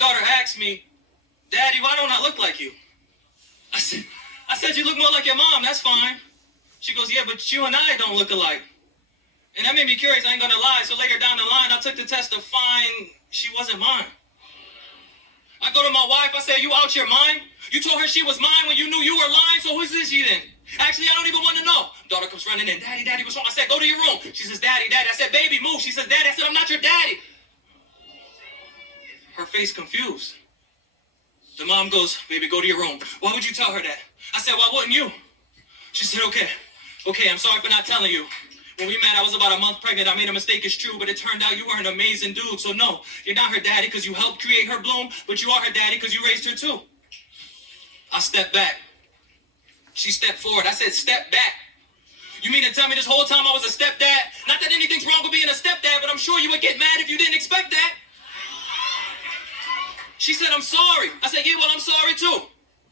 daughter asked me, Daddy, why don't I look like you? I said, you look more like your mom, that's fine. She goes, yeah, but you and I don't look alike. And that made me curious, I ain't gonna lie. So later down the line, I took the test to find she wasn't mine. I go to my wife, I say, you out your mind? You told her she was mine when you knew you were lying, so who's this she then? Actually, I don't even want to know. Daughter comes running in, Daddy, what's wrong? I said, go to your room. She says, Daddy. I said, baby, move. She says, Daddy. I said, I'm not your daddy. Her face confused. The mom goes, baby, go to your room. Why would you tell her that? I said, why wouldn't you? She said, okay, I'm sorry for not telling you. When we met, I was about a month pregnant. I made a mistake, it's true, but it turned out you were an amazing dude. So no, you're not her daddy because you helped create her bloom, but you are her daddy because you raised her too. I stepped back. She stepped forward. I said, step back. You mean to tell me this whole time I was a stepdad? Not that anything's wrong with being a stepdad, but I'm sure you would get mad if you didn't expect that. She said, I'm sorry. I said, yeah, well, I'm sorry too.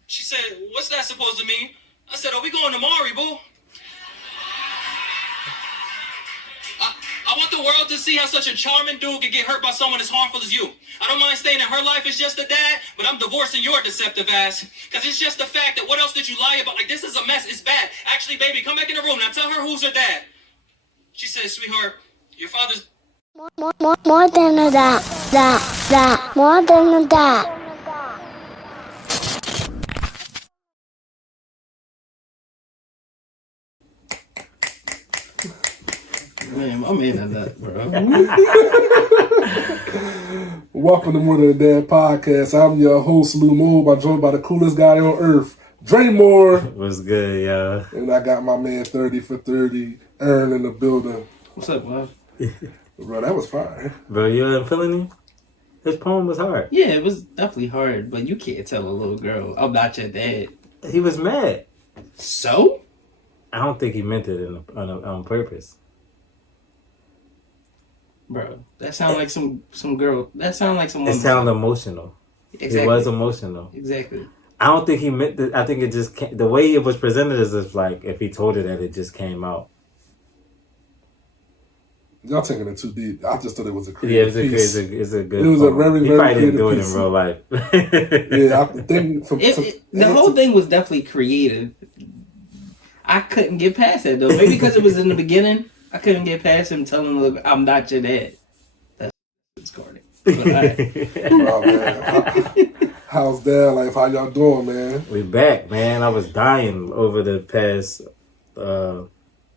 She said, what's that supposed to mean? I said, we going to Maury, boo. I want the world to see how such a charming dude can get hurt by someone as harmful as you. I don't mind saying that her life is just a dad, but I'm divorcing your deceptive ass. Because it's just the fact that what else did you lie about? Like, this is a mess. It's bad. Actually, baby, come back in the room. Now tell her who's her dad. She said, sweetheart, your father's... More than a that. More than a that. Man, I'm into that, bro. Welcome to More Than a Dad podcast. I'm your host, Lou Mobe. I'm joined by the coolest guy on earth, Dre Moore. What's good, y'all? And I got my man 30 for 30, Aaron in the building. What's up, man? Bro, that was fire. Bro, you feeling me? His poem was hard. Yeah, it was definitely hard, but you can't tell a little girl, I'm not your dad. He was mad. So? I don't think he meant it on purpose. Bro, that sound like some girl. That sound like someone. It sounded emotional. Exactly. It was emotional. Exactly. I don't think he meant it. I think it just came, the way it was presented is if like if he told her that it just came out. Y'all taking it too deep. I just thought it was a Yeah, creative piece. it's a good. It was a very, he very probably didn't creative do it piece. in real life. Yeah, I think The whole thing was definitely creative. I couldn't get past that though. Maybe because it was in the beginning. I couldn't get past him telling her, I'm not your dad. That's corny. But Oh, man. How's dad life? How y'all doing, man? We back, man. I was dying over the past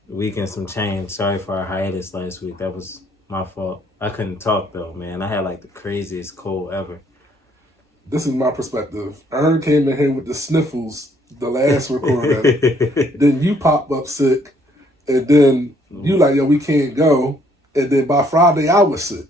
week and some change. Sorry for our hiatus last week. That was my fault. I couldn't talk though, man. I had like the craziest cold ever. This is my perspective. Aaron came in here with the sniffles the last recording. Then you pop up sick. And then you like, yo, we can't go. And then by Friday, I was sick.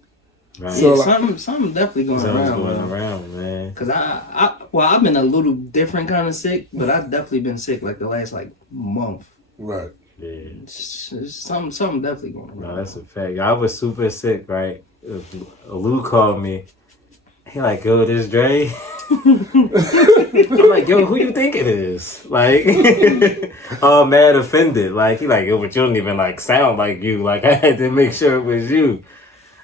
Right. So, yeah, something definitely going around. Man. Cause I've been a little different kind of sick, but I've definitely been sick like the last month. Right. Yeah. It's something definitely going around. No, that's a fact. I was super sick, right? Lou called me. He like, yo, this Dre. I'm like, yo, who you think it is? Like, all mad offended. Like, he like, yo, but you don't even like sound like you. Like, I had to make sure it was you.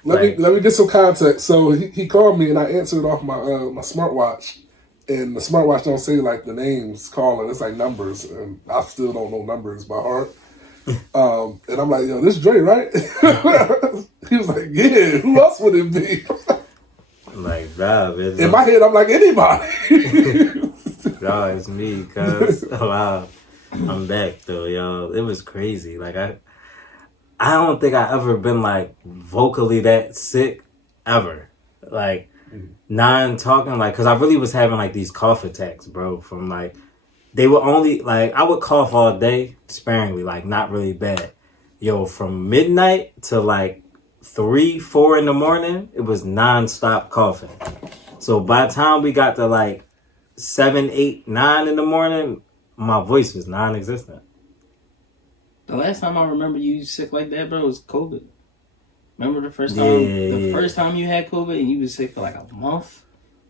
Let me get some context. So he called me and I answered off my my smartwatch, and the smartwatch don't say like the names calling. It's like numbers, and I still don't know numbers by heart. And I'm like, yo, this Dre, right? He was like, yeah. Who else would it be? I'm like, nah, man. In my head, I'm like, anybody. Nah, it's me, cuz. Wow. I'm back though, y'all. It was crazy. Like I don't think I ever been like vocally that sick ever. Like non-talking, like, cause I really was having like these cough attacks, bro. From like, they were only like, I would cough all day sparingly, like not really bad. Yo, from midnight to like 3-4 in the morning, it was non-stop coughing. So by the time we got to like 7, 8, 9 in the morning, my voice was non-existent. The last time I remember you sick like that, bro, was COVID. Remember the first time? Yeah. The first time you had COVID and you was sick for like a month,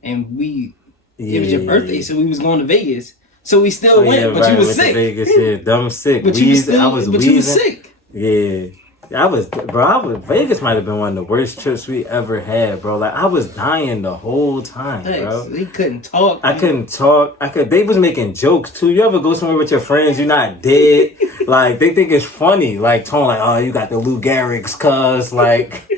and it was your birthday, so we was going to Vegas. So we still went, but you was sick. Vegas, yeah, dumb sick. But you was I was sick. Yeah. Vegas might have been one of the worst trips we ever had, bro. Like I was dying the whole time, bro. He couldn't talk. I couldn't talk. They was making jokes too. You ever go somewhere with your friends, you're not dead. Like they think it's funny. Like Tone, like, oh, you got the Lou Gehrig's, cuz like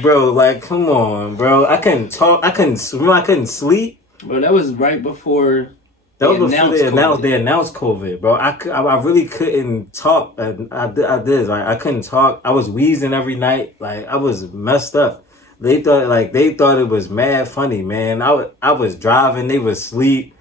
bro, like come on, bro. I couldn't talk. I couldn't swim. I couldn't sleep. Bro, that was right before. That was before they announced COVID, bro. I really couldn't talk. I did. Like I couldn't talk. I was wheezing every night. Like I was messed up. They thought it was mad funny, man. I was driving. They was asleep.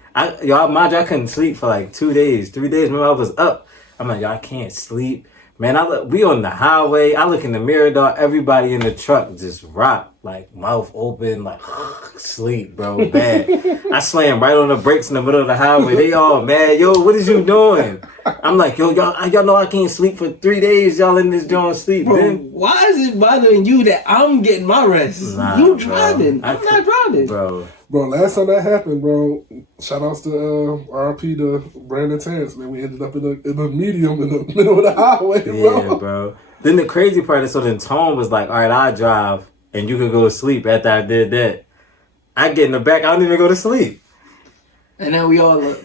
Y'all mind you, I couldn't sleep for like 2 days, 3 days. Remember, I was up. I'm like, y'all, I can't sleep. Man, we on the highway. I look in the mirror, dog. Everybody in the truck just rock, like mouth open, like sleep, bro. Bad. I slammed right on the brakes in the middle of the highway. They all mad. Yo, what is you doing? I'm like, yo, y'all know I can't sleep for 3 days. Y'all in this joint sleep. Bro, then, why is it bothering you that I'm getting my rest? Nah, you bro. driving. I'm not driving. Bro. Bro, last time that happened, bro, shout outs to RP to Brandon Terrence, man. We ended up in the medium in the middle of the highway, bro. Yeah, bro. Then the crazy part is, so then Tone was like, all right, I'll drive and you can go to sleep after I did that. I get in the back, I don't even go to sleep. And then we all look.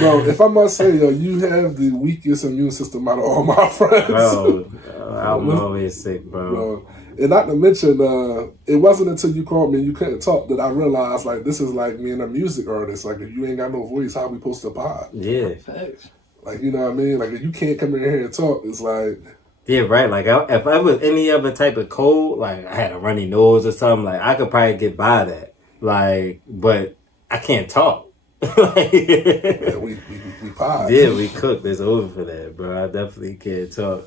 Bro, if I must say, yo, you have the weakest immune system out of all my friends. Bro, I'm always sick, bro. And not to mention, it wasn't until you called me and you couldn't talk that I realized, like, this is like me and a music artist. Like, if you ain't got no voice, how we supposed to pod? Yeah. Thanks. Like, you know what I mean? Like, if you can't come in here and talk, it's like... Yeah, right. Like, if I was any other type of cold, like, I had a runny nose or something, like, I could probably get by that. Like, but I can't talk. Yeah, we pod. Yeah, we cooked. It's over for that, bro. I definitely can't talk.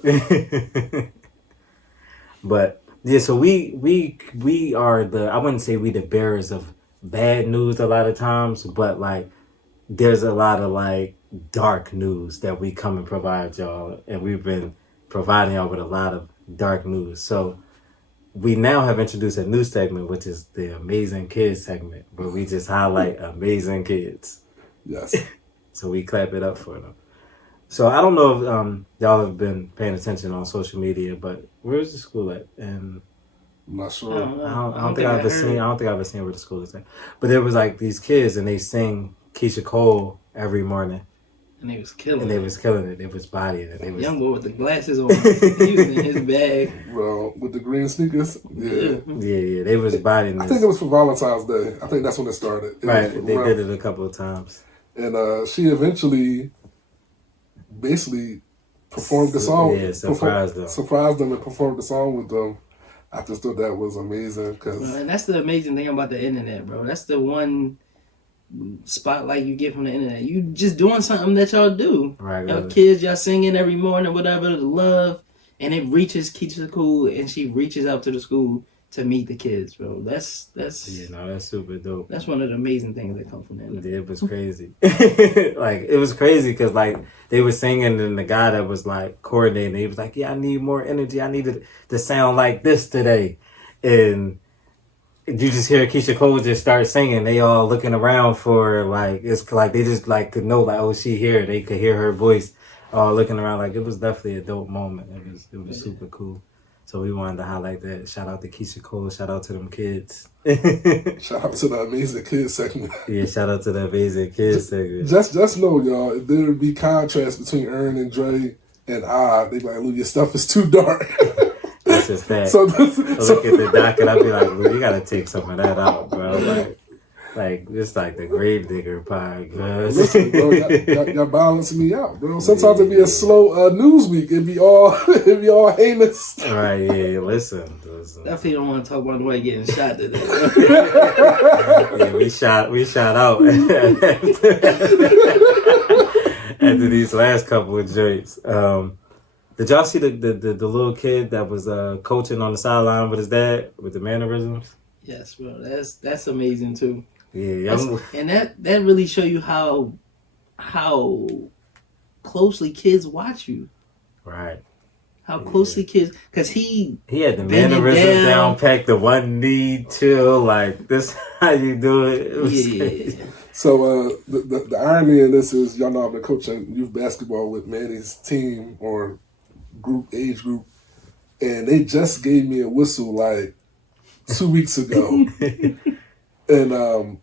But... yeah, so we are I wouldn't say we the bearers of bad news a lot of times, but like there's a lot of like dark news that we come and provide y'all, and we've been providing y'all with a lot of dark news. So we now have introduced a new segment, which is the Amazing Kids segment, where we just highlight amazing kids. Yes. So we clap it up for them. So I don't know if y'all have been paying attention on social media, but where's the school at? And I'm not sure. I don't think I've ever seen. I don't think I've ever seen where the school is at. But there was like these kids, and they sing Keisha Cole every morning, And they was killing and they it. was killing it. They was bodying it. They was Young boy with the glasses on. He was in his bag. Bro, with the green sneakers? Yeah. yeah. They was bodying I this. think it was for Valentine's Day. I think that's when it started. It Right. was They around- did it a couple of times. And she eventually basically performed the song. Yeah, surprised them. Surprised them and performed the song with them. I just thought that was amazing because And that's the amazing thing about the internet, bro. That's the one spotlight you get from the internet. You just doing something that y'all do. Right. Y'all right. kids, y'all singing every morning, whatever, the love. And it reaches Keisha Cole, and she reaches out to the school to meet the kids, bro. That's Yeah, no, that's super dope. that's one of the amazing things that come from the internet. It was crazy. Like, it was crazy because, like, they were singing and the guy that was, like, coordinating, he was like, yeah, I need more energy. I needed to sound like this today. And you just hear Keisha Cole just start singing. They all looking around for, like, it's like they just, like, could know, like, oh, she here. They could hear her voice looking around. Like, it was definitely a dope moment. It was super cool. So we wanted to highlight that. Shout out to Keisha Cole. Shout out to them kids. shout out to the Amazing Kids segment. Yeah, shout out to the Amazing Kids segment. Just know, y'all, if there would be contrast between Ern and Dre and I, they be like, Lou, your stuff is too dark. That's just fact. so I look at the doc and I be like, Lou, you gotta take some of that out, bro. Like it's like the Gravedigger podcast. listen, bro, y'all balancing me out, bro. Sometimes it be a slow news week. It be all heinous. Right, yeah, listen. Definitely don't want to talk about nobody getting shot today. Yeah, we shot out after these last couple of joints. Did y'all see the little kid that was coaching on the sideline with his dad with the mannerisms? Yes, bro. That's amazing too. Yeah, And that really show you how closely kids watch you. right. How closely kids, because he He had the bending mannerisms down. down, packed the one knee, chill, like this how you do it. It was yeah. crazy. So the irony in this is, y'all know I've been coaching youth basketball with Manny's team, or age group, and they just gave me a whistle like 2 weeks ago, and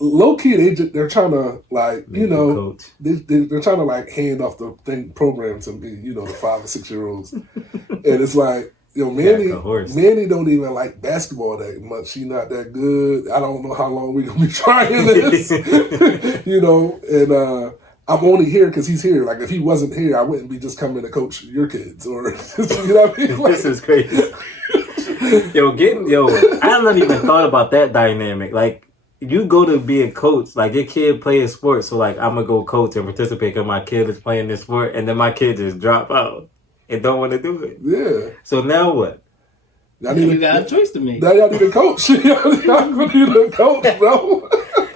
low key they're trying to like Coach. they're trying to like hand off the program to me, the 5 or 6 year olds, and it's like. Manny don't even like basketball that much. He not that good. I don't know how long we gonna be trying this, And I'm only here because he's here. Like if he wasn't here, I wouldn't be just coming to coach your kids or what I mean. Like, This is crazy. I haven't even thought about that dynamic. Like you go to be a coach, like your kid play a sport, so like I'm gonna go coach and participate because my kid is playing this sport, and then my kid just drop out. And don't want to do it. Yeah. So now what? You got a choice to make. Now y'all need a coach. Y'all gonna need a coach, bro.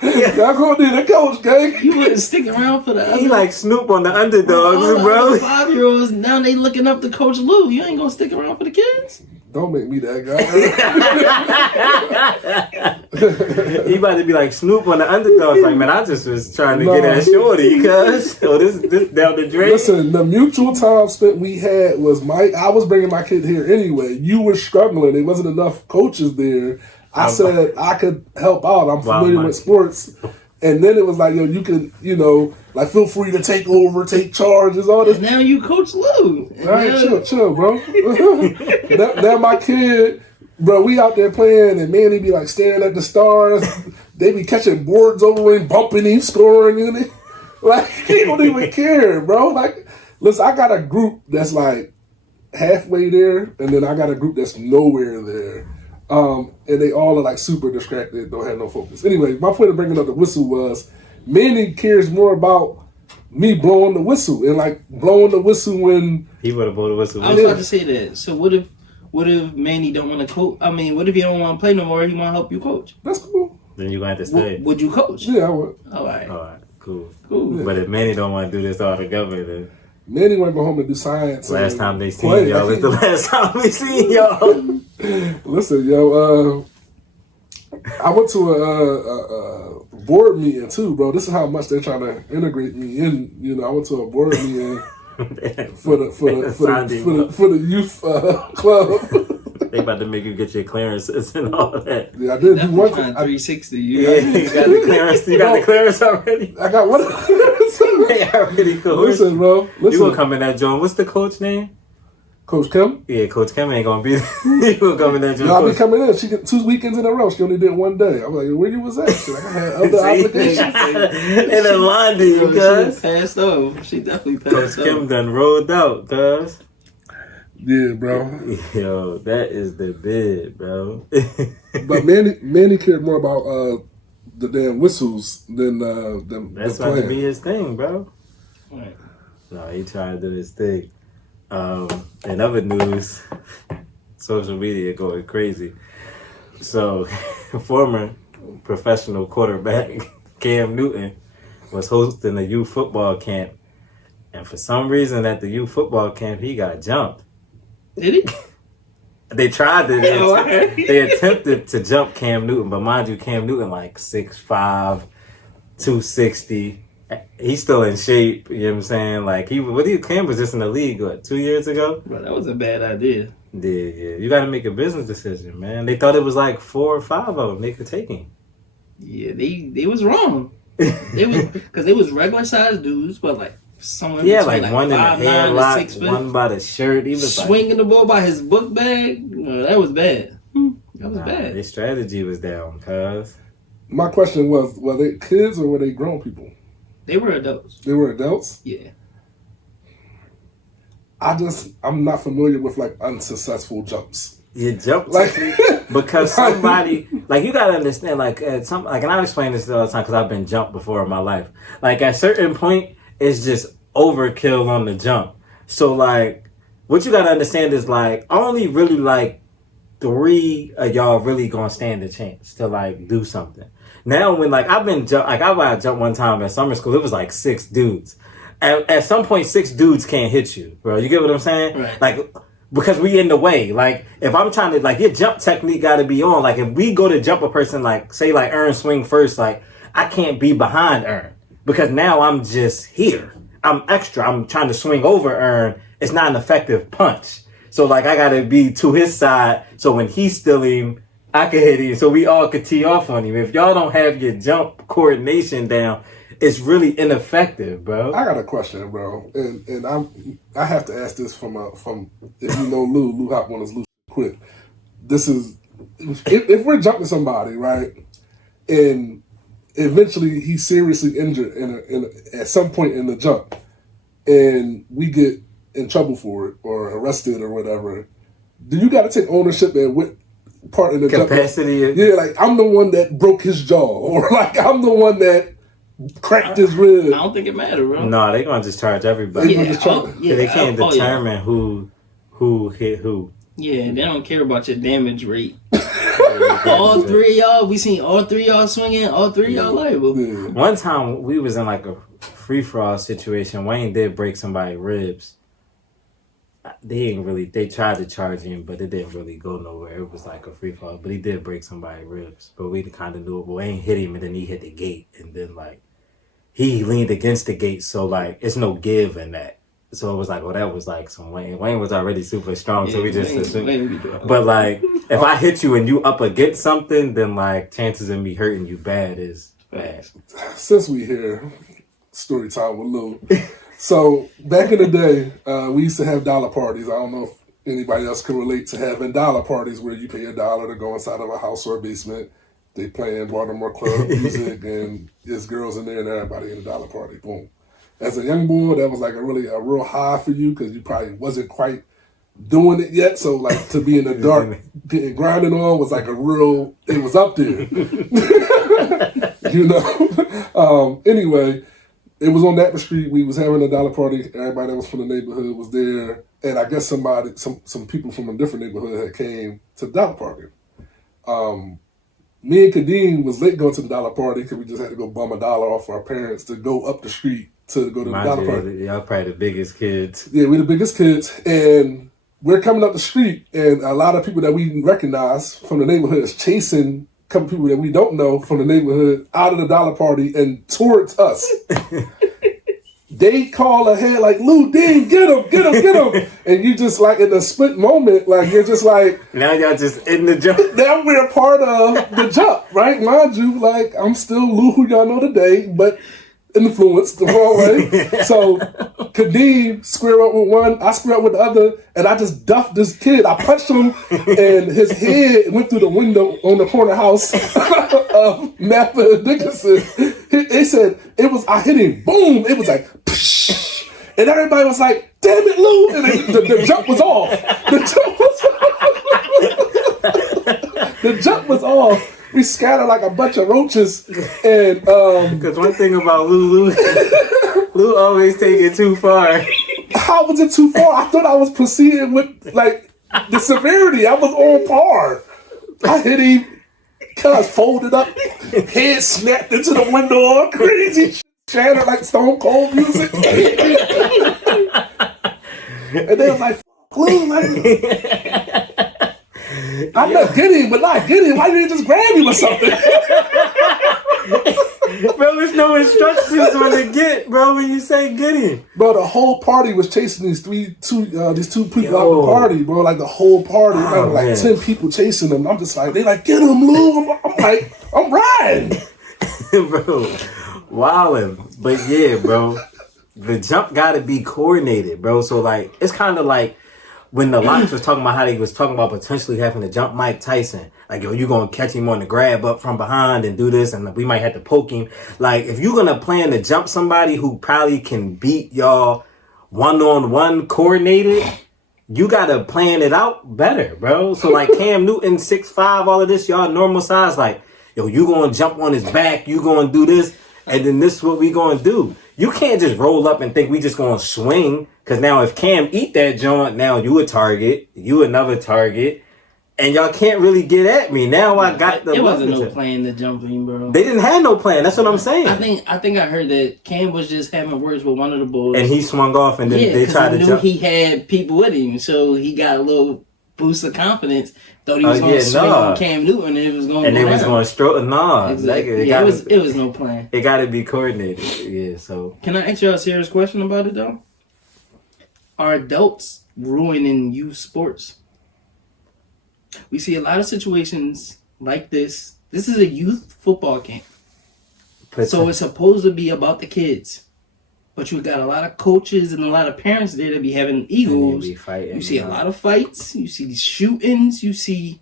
Y'all gonna need a coach, gang. You wouldn't stick around for the He like Snoop on the underdogs, bro. 5-year-olds now they looking up to Coach Lou. You ain't gonna stick around for the kids. Don't make me that guy. He about to be like Snoop on the underdogs. Like, man, I just was trying to get at Shorty, cuz. So this down the drain. Listen, the mutual time spent we had was I was bringing my kid here anyway. You were struggling. There wasn't enough coaches there. I said I could help out. I'm familiar with sports. And then it was like, you can, like feel free to take over, take charges, all this. And now you Coach Lou. All right, chill, bro. now my kid, bro, we out there playing, and man, he be like staring at the stars. They be catching boards over him, bumping him, scoring him. Like, he don't even care, bro. Like, listen, I got a group that's like halfway there, and then I got a group that's nowhere there. And they all are like super distracted, don't have no focus. Anyway, my point of bringing up the whistle was Manny cares more about me blowing the whistle and like blowing the whistle when he would have blown the whistle. I was about to say that. So what if Manny don't want to coach? I mean, what if he don't want to play no more? He want to help you coach. That's cool. Then you gonna have to stay. Would you coach? Yeah, I would. All right, cool. Yeah. But if Manny don't want to do this all together, then Manny want to go home and do science. last time they seen y'all is the last time we seen y'all. Listen, I went to a board meeting too, bro. This is how much they're trying to integrate me in. I went to a board meeting for the youth club. They about to make you get your clearances and all that. Yeah, I did. That One was 360. You got the clearance. You got the clearance already. I got one. They already cool. Listen, bro. You gonna come in that joint? What's the coach name? Coach Kim? Yeah, Coach Kim ain't gonna be there. You gonna come in that joint? I'll be coming in. She get 2 weekends in a row. She only did one day. I'm like, where you was at? She's like, I had other obligations. In the laundry, cuz. She passed over. She definitely Coach passed over. Kim done rolled out, cuz. Yeah, bro. Yo, that is the bid, bro. But Manny cared more about the damn whistles than That's the about to plan. be his thing, bro. Right. No, he trying to do his thing. In other news, social media going crazy. So, former professional quarterback Cam Newton was hosting a youth football camp. And for some reason at the youth football camp, he got jumped. Did he? They tried to. They attempted to jump Cam Newton, but mind you, Cam Newton like 6'5", 260. He's still in shape. You know what I'm saying? Like Cam was just in the league 2 years ago. But that was a bad idea. Yeah. You got to make a business decision, man. They thought it was like 4 or 5 of them they could take him. Yeah, they was wrong. Because they was regular sized dudes, but like somewhere Yeah, between one in the 5'9" to headlock, 6'5". one by the shirt. He was Swinging the ball by his book bag. Well, that was bad. That was bad. Their strategy was down, cuz. My question was, were they kids or were they grown people? They were adults. They were adults? Yeah. I'm not familiar with like unsuccessful jumps. You jump Like because somebody like you gotta understand and I explain this all the time because I've been jumped before in my life. Like at a certain point, it's just overkill on the jump. So like, what you gotta understand is like only really like 3 of y'all really gonna stand a chance to like do something. Now when like I jumped one time at summer school, it was like 6 dudes. At some point, 6 dudes can't hit you, bro. You get what I'm saying? Right. Like, because we in the way. Like, if I'm trying to, like, your jump technique got to be on. Like, if we go to jump a person, like, say, like, Ern swing first, like, I can't be behind Ern. Because now I'm just here. I'm extra. I'm trying to swing over Ern it's not an effective punch. So like I gotta be to his side. So when he's stealing, I can hit him. So we all could tee off on him. If y'all don't have your jump coordination down, it's really ineffective, bro. I got a question, bro, and I have to ask this from if you know Lou Hop on his Lou quit. This is if we're jumping somebody, right, and eventually he's seriously injured at some point in the jump, and we get in trouble for it or arrested or whatever. Do you got to take ownership and what part in the capacity? Jump? Yeah, like I'm the one that broke his jaw, or like I'm the one that cracked his rib. I don't think it matters, bro. No, they gonna just charge everybody. Yeah, They can't determine who hit who. Yeah, they don't care about your damage rate. All three of y'all, we seen all three of y'all swinging, all three of y'all liable. Yeah. One time we was in like a free-for-all situation. Wayne did break somebody's ribs. They tried to charge him, but it didn't really go nowhere. It was like a free-for-all, but he did break somebody's ribs. But we kind of knew it. Wayne hit him, and then he hit the gate, and then like he leaned against the gate, so like it's no give in that. So it was like, well, that was like some Wayne. Wayne was already super strong, so we just assumed. But like, if I hit you and you up against something, then like chances of me hurting you bad is bad. Since we here, story time with Lou. So back in the day, we used to have dollar parties. I don't know if anybody else can relate to having dollar parties where you pay $1 to go inside of a house or a basement. They playing Baltimore club music and there's girls in there and everybody in a dollar party. Boom. As a young boy, that was like a real high for you because you probably wasn't quite doing it yet. So like to be in the dark, getting grinding on was like it was up there. You know? Anyway, it was on Napper Street. We was having a dollar party. Everybody that was from the neighborhood was there. And I guess some people from a different neighborhood had came to the dollar party. Me and Kadeem was late going to the dollar party because we just had to go bum $1 off our parents to go up the street to go to the dollar party. Y'all probably the biggest kids. Yeah, we're the biggest kids. And we're coming up the street and a lot of people that we recognize from the neighborhood is chasing a couple people that we don't know from the neighborhood out of the dollar party and towards us. They call ahead like, Lou Dean, get him. And you just like in a split moment, like you're just like. Now y'all just in the jump. Now we're a part of the jump, right? Mind you, like I'm still Lou who y'all know today, but influenced the wrong way. So Kadeem square up with one, I square up with the other, and I just duffed this kid. I punched him, and his head went through the window on the corner house of Napa and Dickinson. They said I hit him, boom. It was like, psh, and everybody was like, "Damn it, Lou!" And the jump was off. The jump was off. We scattered like a bunch of roaches, and because one thing about Lou always take it too far. How was it too far? I thought I was proceeding with like the severity. I was on par. I hit him, cuz folded up, head snapped into the window, all crazy, shattered like Stone Cold music, and they was like, "Lou, like." I'm not getting, but not getting. Why didn't you just grab him or something? Bro, there's no instructions on the get, bro, when you say get him. Bro, the whole party was chasing these two people out the party, bro. Like the whole party, like 10 people chasing them. I'm just like, they like, get him, Lou. I'm like, I'm riding. Bro, wildin'. But yeah, bro, the jump gotta be coordinated, bro. So like, it's kind of like, when the Locks was talking about how they was talking about potentially having to jump Mike Tyson. Like, yo, you gonna catch him on the grab up from behind and do this, and we might have to poke him. Like, if you're gonna plan to jump somebody who probably can beat y'all one-on-one coordinated, you gotta plan it out better, bro. So, like, Cam Newton, 6'5", all of this, y'all normal size. Like, yo, you gonna jump on his back, you gonna do this, and then this is what we gonna do. You can't just roll up and think we just gonna swing. Because now if Cam eat that joint, now you a target, you another target, and y'all can't really get at me. Now I got the... It wasn't no plan to jump him, bro. They didn't have no plan. That's what I'm saying. I think I heard that Cam was just having words with one of the boys. And he swung off and then they tried to jump. He had people with him, so he got a little boost of confidence. Thought he was going to swing on Cam Newton and it was going to And go they was going to stroke. Nah. Exactly. It was no plan. It got to be coordinated. Yeah, so... Can I ask you a serious question about it, though? are adults ruining youth sports? We see a lot of situations like this. This is a youth football camp. So it's supposed to be about the kids. But you got a lot of coaches and a lot of parents there to be having egos. You see a lot of fights. You see these shootings. You see,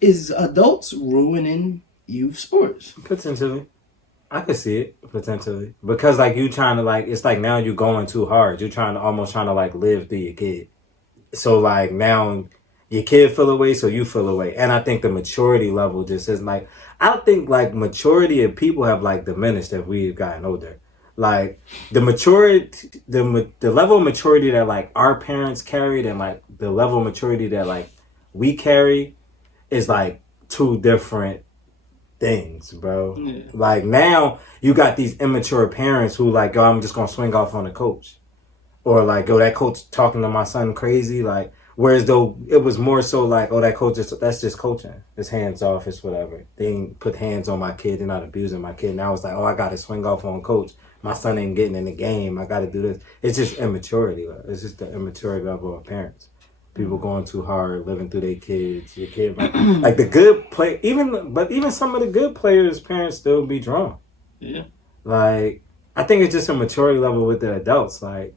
is adults ruining youth sports? Potentially. I could see it, potentially. Because, like, you trying to, like, it's like now you're going too hard. You're almost trying to, like, live through your kid. So, like, now your kid feel away, so you feel away. And I think the maturity level just is, like, I don't think, like, maturity of people have, like, diminished as we've gotten older. Like, the maturity, the level of maturity that, like, our parents carried and, like, the level of maturity that, like, we carry is, like, two different things, bro. Yeah. Like, now you got these immature parents who, like, yo, I'm just gonna swing off on the coach. Or, like, yo, that coach talking to my son crazy. Like, whereas though it was more so like, oh, that coach that's just coaching. It's hands off, it's whatever. They ain't put hands on my kid, they're not abusing my kid. Now it's like, oh, I gotta swing off on coach. My son ain't getting in the game. I gotta do this. It's just immaturity. Like, it's just the immaturity level of parents. People going too hard, living through their kids. Your kid, like the good play, even some of the good players' parents still be drawn. Yeah. Like, I think it's just a maturity level with the adults. Like,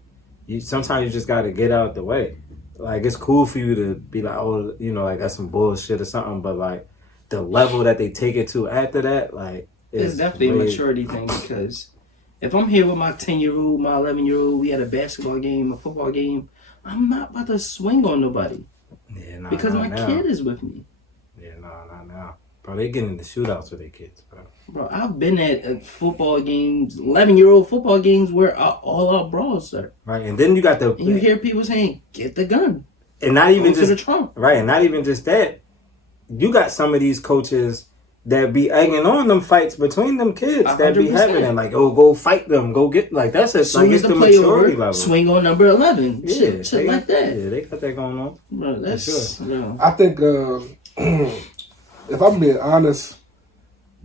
sometimes you just got to get out the way. Like, it's cool for you to be like, oh, you know, like that's some bullshit or something. But like, the level that they take it to after that, like, it's definitely a maturity thing, because if I'm here with my 10-year-old, my 11-year-old, we had a basketball game, a football game, I'm not about to swing on nobody. Yeah, because my kid is with me. Yeah, not now. Bro, they get into shootouts with their kids, bro. Bro, I've been at football games, 11-year-old football games where all our brawls are. Right, and then you got and you hear people saying, get the gun. And not even go just to the trunk. Right, and not even just that. You got some of these coaches that be egging on them fights between them kids 100%. That be having them like, oh, go fight them, go get, like, that's a, soon like, as it's the maturity level. Swing on number 11. Yeah, shit like that. Yeah, they got that going on. Bro, that's sure. Yeah. I think if I'm being honest,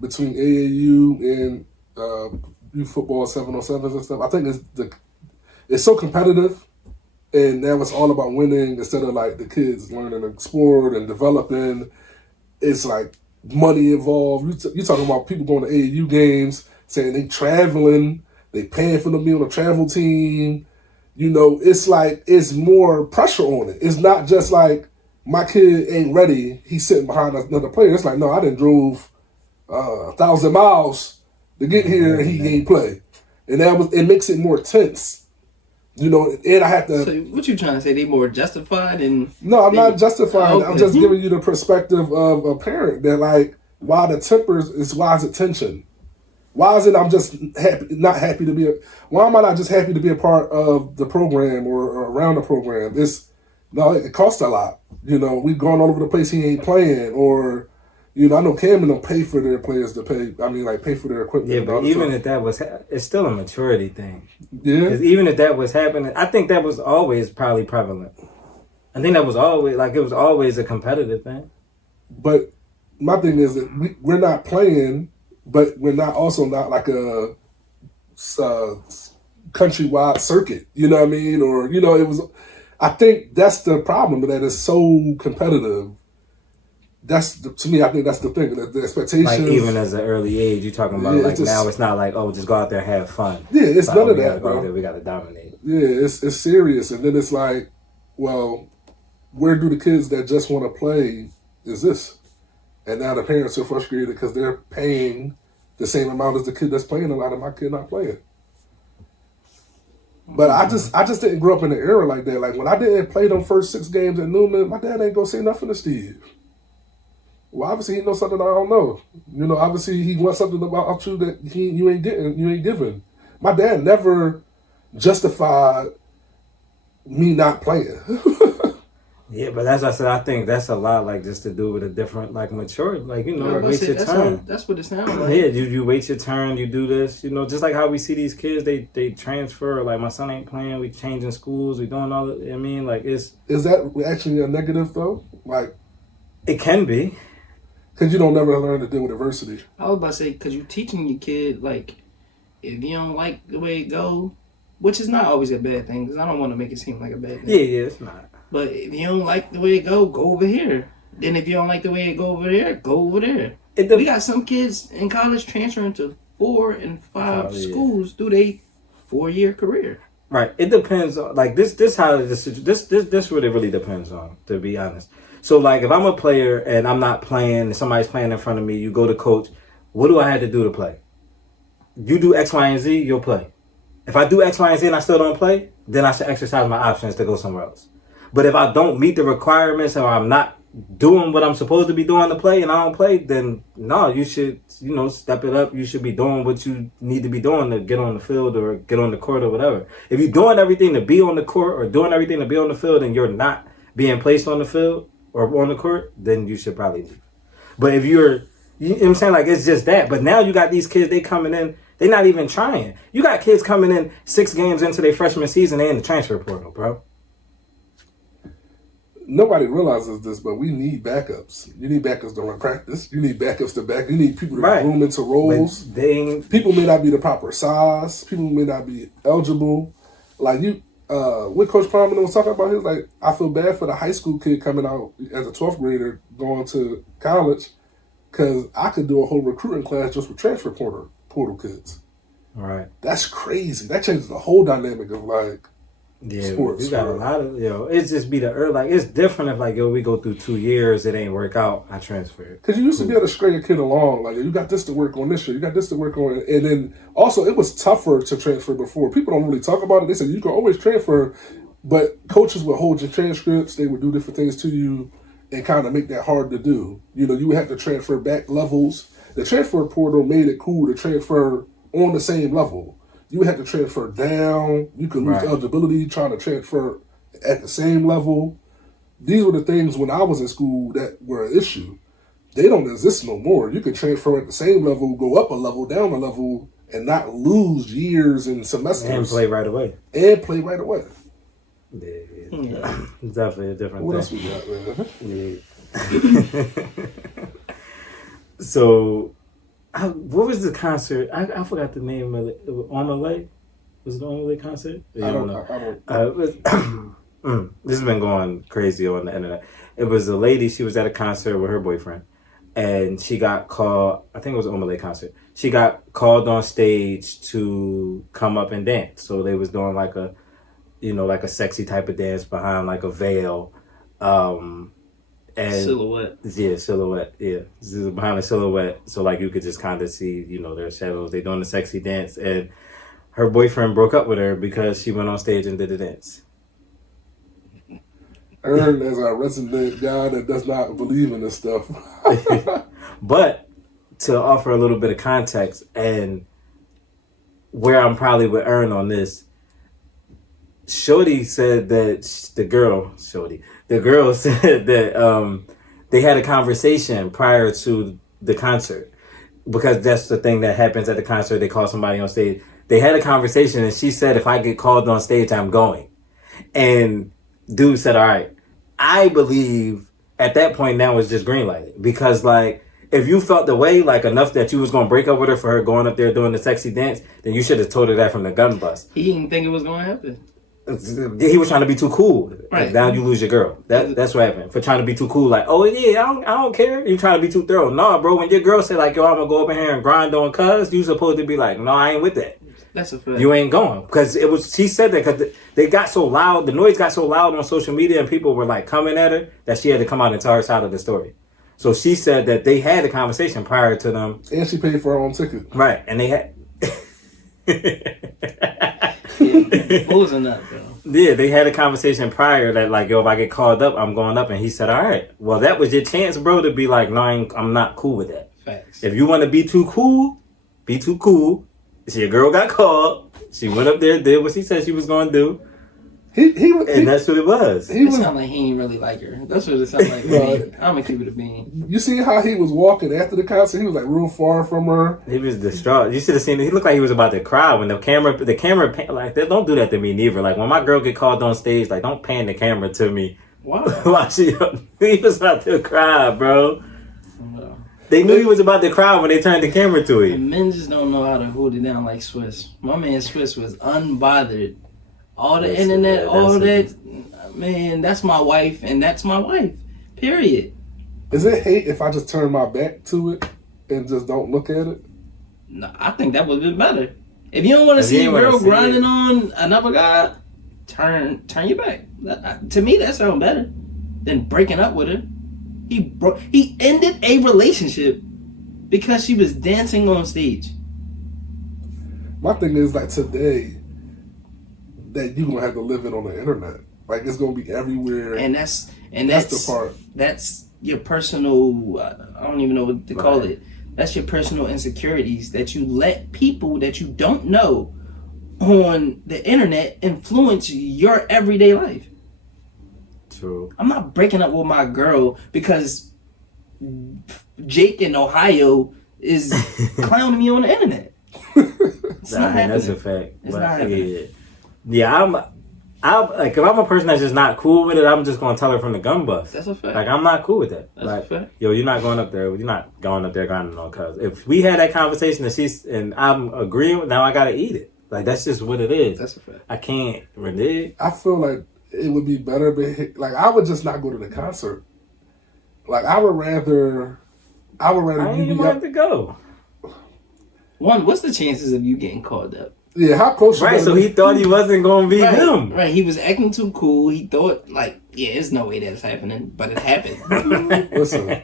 between AAU and youth football 7-on-7s and stuff, I think it's so competitive, and now it's all about winning instead of like the kids learning a sport and developing. It's like money involved. You talking about people going to AAU games, saying they traveling, they paying for them to be on a travel team. You know, it's like it's more pressure on it. It's not just like my kid ain't ready, he's sitting behind another player. It's like, no, I done drove 1,000 miles to get here and he ain't play. And it makes it more tense. You know, and I have to. So what you trying to say? They more justified and? No, I'm not justifying. Okay. I'm just giving you the perspective of a parent that, like, why the tempers is why is it tension? Why is it I'm just not happy to be why am I not just happy to be a part of the program or around the program? It costs a lot. You know, we going all over the place. He ain't playing, or you know, I know Cam and them pay for their players to pay. I mean, like, pay for their equipment. Yeah, but even if that was, it's still a maturity thing. Yeah. Because even if that was happening, I think that was always probably prevalent. I think that was always, like, it was always a competitive thing. But my thing is that we're not playing, but we're not like a countrywide circuit. You know what I mean? Or, you know, I think that's the problem, that it's so competitive. To me, I think that's the thing. The expectations. Like, even as an early age, you're talking about, like, now it's not like, oh, just go out there and have fun. Yeah, it's like, none of that, bro. We got to dominate. Yeah, it's serious. And then it's like, well, where do the kids that just want to play exist? And now the parents are frustrated because they're paying the same amount as the kid that's playing a lot of my kid not playing. But I just didn't grow up in an era like that. Like, when I didn't play them first 6 games at Newman, my dad ain't gonna say nothing to Steve. Well, obviously he knows something I don't know. You know, obviously he wants something about you that you ain't given. My dad never justified me not playing. Yeah, but as I said, I think that's a lot, like, just to do with a different, like, maturity. Like, you know, wait your turn. That's what it sounds like. Yeah, you wait your turn, you do this. You know, just like how we see these kids, they transfer. Like, my son ain't playing, we changing schools, we doing all that. I mean, like, it's... Is that actually a negative, though? Like... It can be. Because you don't never learn to deal with adversity. I was about to say, because you're teaching your kid, like, if you don't like the way it go, which is not always a bad thing, because I don't want to make it seem like a bad thing. Yeah, it's not. But if you don't like the way it go over here. Then if you don't like the way it go over there. We got some kids in college transferring to 4 and 5 schools through their 4-year career. Right. It depends on like this what it really depends on, to be honest. So like if I'm a player and I'm not playing and somebody's playing in front of me, you go to coach, what do I have to do to play? You do X, Y, and Z, you'll play. If I do X, Y, and Z and I still don't play, then I should exercise my options to go somewhere else. But if I don't meet the requirements or I'm not doing what I'm supposed to be doing to play and I don't play, then no, you should, step it up. You should be doing what you need to be doing to get on the field or get on the court or whatever. If you're doing everything to be on the court or doing everything to be on the field and you're not being placed on the field or on the court, then you should probably leave. But if you know what I'm saying? Like, it's just that. But now you got these kids, they coming in, they not even trying. You got kids coming in 6 games into their freshman season, they in the transfer portal, bro. Nobody realizes this, but we need backups. You need backups to run practice. You need backups to back. You need people to groom into roles. People may not be the proper size. People may not be eligible. Like what Coach Prominent was talking about, he was like, I feel bad for the high school kid coming out as a 12th grader going to college because I could do a whole recruiting class just with transfer portal kids. Right. That's crazy. That changes the whole dynamic of sports. You got a lot of it's just be the early, like it's different if we go through 2 years, it ain't work out, I transferred. Because you used to be able to string a kid along, like you got this to work on this year, you got this to work on, and then also it was tougher to transfer before. People don't really talk about it. They say you can always transfer, but coaches would hold your transcripts, they would do different things to you and kind of make that hard to do. You would have to transfer back levels. The transfer portal made it cool to transfer on the same level. You had to transfer down. You could lose eligibility trying to transfer at the same level. These were the things when I was in school that were an issue. They don't exist no more. You could transfer at the same level, go up a level, down a level, and not lose years and semesters. And play right away. Yeah. Definitely a different what thing. What else we got, man? Yeah. So... what was the concert? I forgot the name of it. Omelay? Was it the Omelay concert? I don't know. This has been going crazy on the internet. It was a lady, she was at a concert with her boyfriend. And she got called, I think it was an Omelay concert. She got called on stage to come up and dance. So they was doing like a sexy type of dance behind like a veil. And silhouette. Yeah, silhouette. Yeah. This is behind a silhouette. So like you could just kind of see, their shadows. They doing the sexy dance. And her boyfriend broke up with her because she went on stage and did the dance. Ern as our resident guy that does not believe in this stuff. But to offer a little bit of context and where I'm probably with Ern on this, Shorty said that the girl said that they had a conversation prior to the concert, because that's the thing that happens at the concert. They call somebody on stage. They had a conversation and she said, if I get called on stage, I'm going. And dude said, all right. I believe at that point now it's just green lighted, because like if you felt the way like enough that you was going to break up with her for her going up there doing the sexy dance, then you should have told her that from the gun bust. He didn't think it was going to happen. He was trying to be too cool. Right. Like, now you lose your girl. That's what happened. For trying to be too cool. Like, oh yeah, I don't care. You trying to be too thorough. Nah, bro. When your girl say like, yo, I'm gonna go up in here and grind on cuz, you supposed to be like, no, I ain't with that. That's a fact. You ain't going. Because it was. She said that because they got so loud. The noise got so loud on social media, and people were like coming at her that she had to come out and tell her side of the story. So she said that they had a conversation prior to them. And she paid for her own ticket. Right, and they had. Posing that though. Yeah, they had a conversation prior that like, yo, if I get called up, I'm going up. And he said, all right, well, that was your chance, bro, to be like, no, I'm not cool with that. Facts. If you want to be too cool, be too cool. So your girl got called. She went up there, did what she said she was going to do. And that's what it was. It sounded like he ain't really like her. That's what it sounded like. Right. I'm going to keep it a bean. You see how he was walking after the concert? He was like real far from her. He was distraught. You should have seen it. He looked like he was about to cry when the camera, like, they don't do that to me neither. Like, when my girl get called on stage, like, don't pan the camera to me. Wow. He was about to cry, bro. Wow. They knew he was about to cry when they turned the camera to him. And men just don't know how to hold it down like Swiss. My man Swiss was unbothered. All the Listen, internet, man, all that's that. Man, that's my wife, and that's my wife. Period. Is it hate if I just turn my back to it and just don't look at it? No, I think that would have been better. If you don't want to If you see a ain't wanna girl see grinding it. on another guy, turn your back. To me, that sounds better than breaking up with her. He ended a relationship because she was dancing on stage. My thing is like today that you're gonna have to live it on the internet. Like it's gonna be everywhere. And that's the part. That's your personal. I don't even know what to call Right. it. That's your personal insecurities that you let people that you don't know on the internet influence your everyday life. True. I'm not breaking up with my girl because Jake in Ohio is clowning me on the internet. It's not happening. That's a fact. It's But, not happening. Yeah, I'm like if I'm a person that's just not cool with it, I'm just gonna tell her from the gun bust. That's a fact. Like I'm not cool with that. That's like, a fact. yo, you're not going up there. You're not going up there grinding on cuz. If we had that conversation and I'm agreeing, now I gotta eat it. Like that's just what it is. That's a fact. I can't renege. I feel like it would be better, but like I would just not go to the concert. Like I would rather I you ain't even be want up. to go. One, what's the chances of you getting called up? Yeah, how close? you Right, gotta so be- he thought he wasn't gonna be Right, him. right. He was acting too cool. He thought like, yeah, there's no way that's happening, but it happened. Listen,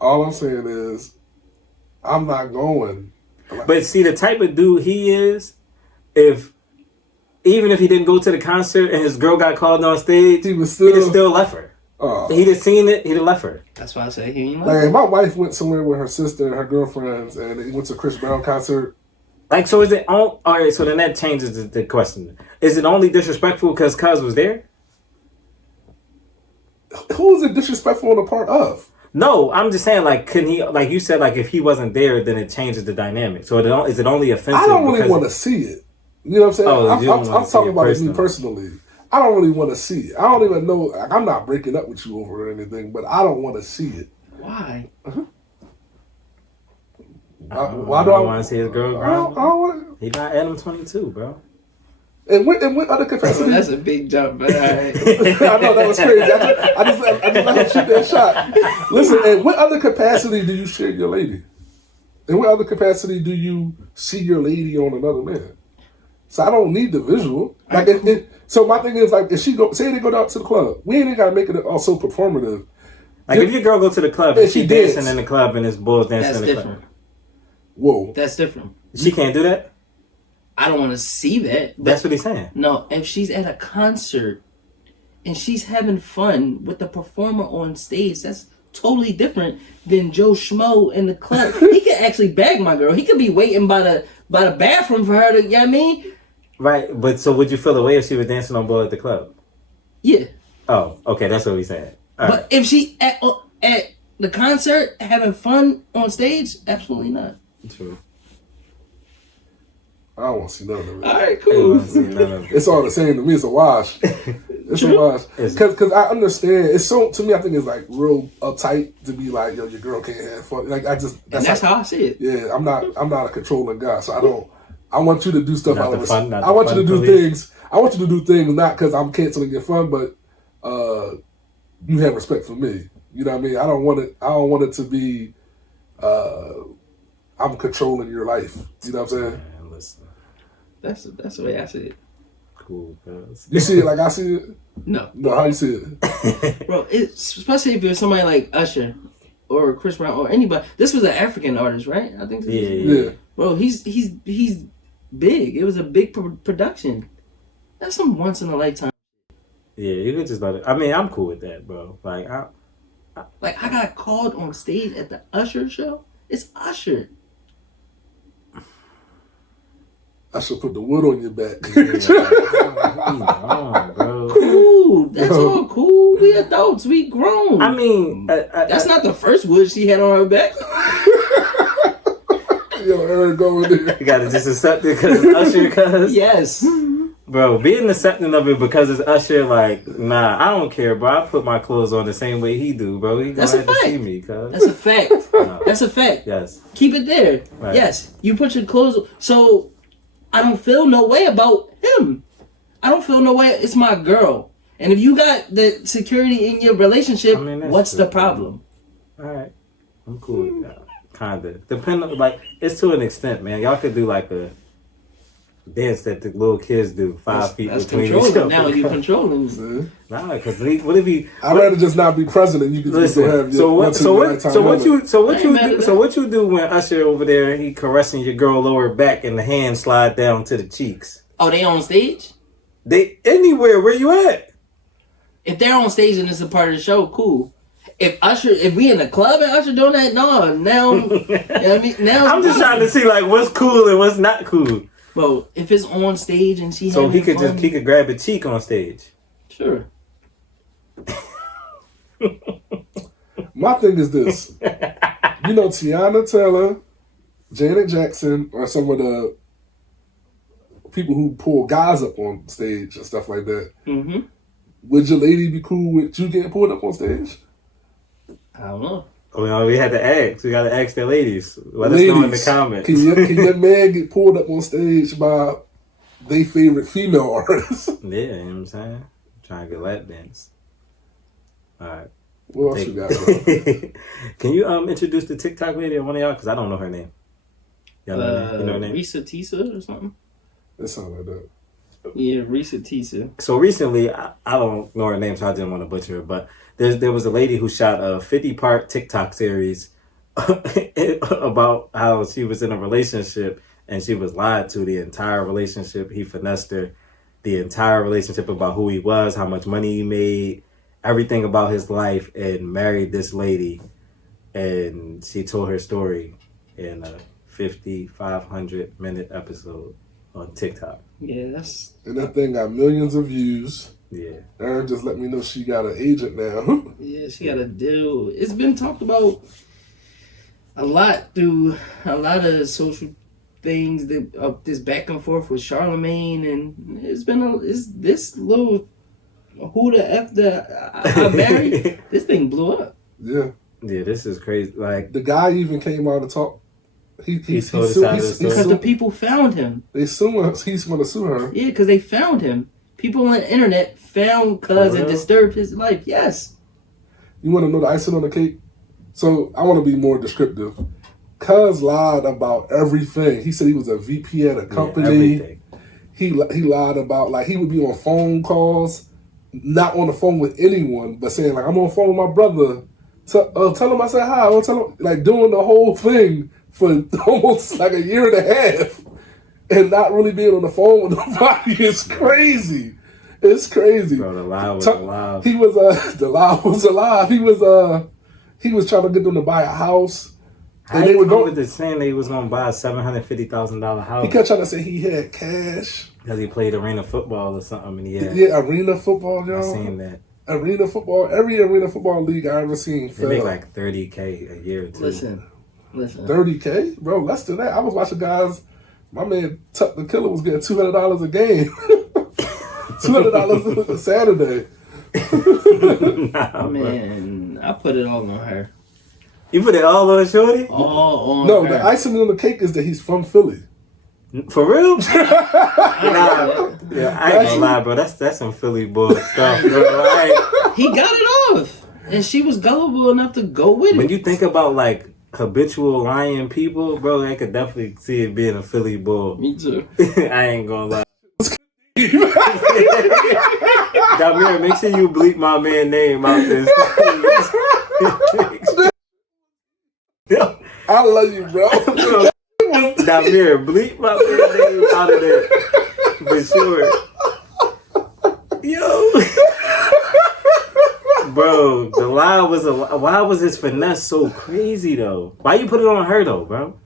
all I'm saying is, I'm not going. But see, the type of dude he is, even if he didn't go to the concert and his girl got called on stage, He was he'd have still. still left her. He'd have seen it, he'd have left her. That's why I said he ain't Like like if my wife went somewhere with her sister and her girlfriends, and they went to Chris Brown concert. Like, so is it all right? So then that changes the question. Is it only disrespectful because Cuz was there? Who is it disrespectful on the part of? No, I'm just saying, like, couldn't he, like you said, like, if he wasn't there, then it changes the dynamic. So is it only offensive? I don't really because- want to see it. You know what I'm saying? Oh, I'm, you don't I'm, wanna I'm see talking it about it me personally. personally. I don't really want to see it. I don't even know. Like, I'm not breaking up with you over anything, but I don't want to see it. why? Why do I I want to see his girl I grind? don't want He not Adam 22, bro. And what other capacity? That's a big jump, but alright. I know that was crazy. I just let him shoot that shot. Listen, in what other capacity do you share your lady? In what other capacity do you see your lady on another man? So I don't need the visual. Like, so my thing is like, if she go, say they go out to the club, we ain't gotta make it all so performative. Like, if your girl go to the club Yeah, and she she dancing dance. in the club and it's bulls dancing That's in the different. club. Whoa, That's different. She can't do that? I don't want to see that. But That's what he's saying. no, if she's at a concert and she's having fun with the performer on stage, that's totally different than Joe Schmo in the club. He could actually bag my girl. He could be waiting by the bathroom for her to, you know what I mean? Right, but so would you feel the way if she was dancing on bull at the club? Yeah. Oh, okay, that's what he's saying. All right. But if she at the concert having fun on stage, absolutely not. True. I don't want to see none of it. All right, cool. It's all the same to me. It's a wash. It's a wash. Is it? Because I understand. It's so, to me, I think it's like real uptight to be like, yo, your girl can't have fun. Like, I just, And that's how I see it. yeah, I'm not a controlling guy. So I want you to do stuff Not out the of fun- not I the want you fun to do police. things. I want you to do things not because I'm canceling your fun, but you have respect for me. You know what I mean? I don't want it to be I'm controlling your life. You know what I'm saying? Man, listen. That's the way I see it. Cool, cuz. You see it like I see it? No. No, how you see it? Bro, it's especially if it's somebody like Usher or Chris Brown or anybody. This was an African artist, right? I think. Yeah, Yeah. Bro, he's big. It was a big production. That's some once in a lifetime. Yeah, you could just let it. I mean, I'm cool with that, bro. Like, Like I got called on stage at the Usher show. It's Usher. I should put the wood on your back. on, bro. Cool. That's all cool. We adults. We grown. I mean, that's not the first wood she had on her back. Yo, Aaron, go in there. You gotta just accept it because it's Usher, cuz. Yes. Bro, being accepting of it because it's Usher, like, nah, I don't care, bro. I put my clothes on the same way he do, bro. He That's gonna a have to see fact. me, cuz. That's a fact. No. That's a fact. Yes. Keep it there. Right. Yes, you put your clothes. So I don't feel no way about him. I don't feel no way. It's my girl, and if you got the security in your relationship, I mean, that's what's true. the problem? All right. I'm cool with that. Kinda. Depending, like, it's to an extent, man. Y'all could do like a dance that the little kids do, 5 feet That's between controlling. each other. Now you controlling. Nah, because what if he? I'd rather just not be president. You can just go have Listen. your So what? once in So your what? lifetime So what moment. you? So what I you? ain't mad Do, at so that. what you do when Usher over there? He caressing your girl lower back and the hand slide down to the cheeks. Oh, they on stage? They anywhere where you at? If they're on stage and it's a part of the show, cool. If we in the club and Usher doing that, no. Now, you know what I mean? Now I'm just trying to see like what's cool and what's not cool. Bro, if it's on stage and she So having he fun, could grab a cheek on stage. sure. My thing is this. You know, Tiana Taylor, Janet Jackson are some of the people who pull guys up on stage and stuff like that. Mm-hmm. Would your lady be cool with you getting pulled up on stage? I don't know. Well, we had to ask. We got to ask the ladies. Let us know in the comments. Can your man get pulled up on stage by their favorite female artist? Yeah, you know what I'm saying? Trying to get lap dance. All right. What else you got, bro? Can you introduce the TikTok lady or one of y'all? Because I don't know her name. Y'all know her name? You know her name? Risa Tisa or something? It sounds like that. Yeah, Risa Tisa. So recently, I don't know her name, so I didn't want to butcher her, but there was a lady who shot a 50-part TikTok series about how she was in a relationship and she was lied to the entire relationship. He finessed her the entire relationship about who he was, how much money he made, everything about his life, and married this lady. And she told her story in a 500-minute episode on TikTok. Yeah, that's... And that thing got millions of views. Yeah. Aaron just let me know she got an agent now. Yeah, she got a deal. It's been talked about a lot through a lot of social things, that this back and forth with Charlemagne, and it's been this little who the F I married, this thing blew up. Yeah. Yeah, this is crazy. Like, The guy even came out to talk. He told his side of the story. Because the people found him. They sue her. He's going to sue her. Yeah, because they found him. People on the internet found Cuz and real? disturbed his life. Yes. You want to know the icing on the cake? So I want to be more descriptive. Cuz lied about everything. He said he was a VP at a company. everything. He lied about, like, he would be on phone calls, not on the phone with anyone, but saying, like, I'm on the phone with my brother. Tell him I said hi. Or tell him, like, doing the whole thing for almost like a year and a half and not really being on the phone with nobody is crazy. It's crazy. Bro, the lie was alive. He was the lie was alive. He was trying to get them to buy a house. How they you were come going. with this saying they was gonna buy a $750,000 He house kept trying to say he had cash. because he played arena football or something, and he had. Yeah, arena football, I y'all. seen that. Arena football. Every arena football league I ever seen. They make like $30K a year too. Listen. 30K, bro. Less than that. I was watching guys. My man Tuck the Killer was getting $200 a game. $200 a Saturday. Nah, bro. Man, I put it all on her. You put it all on Shorty? All on No, her. the icing on the cake is that he's from Philly. For real? Nah, yeah, I ain't gonna lie, bro. That's some Philly bull stuff, bro. He got it off. And she was gullible enough to go with it. When you think about like habitual lying people, bro, I could definitely see it being a Philly bull. Me too. I ain't gonna lie. Damir, make sure you bleep my man name out this. I love you, bro. Damir, bleep my man name out of there. For sure. Yo. Bro, the lie was why was his finesse so crazy though? Why you put it on her though, bro?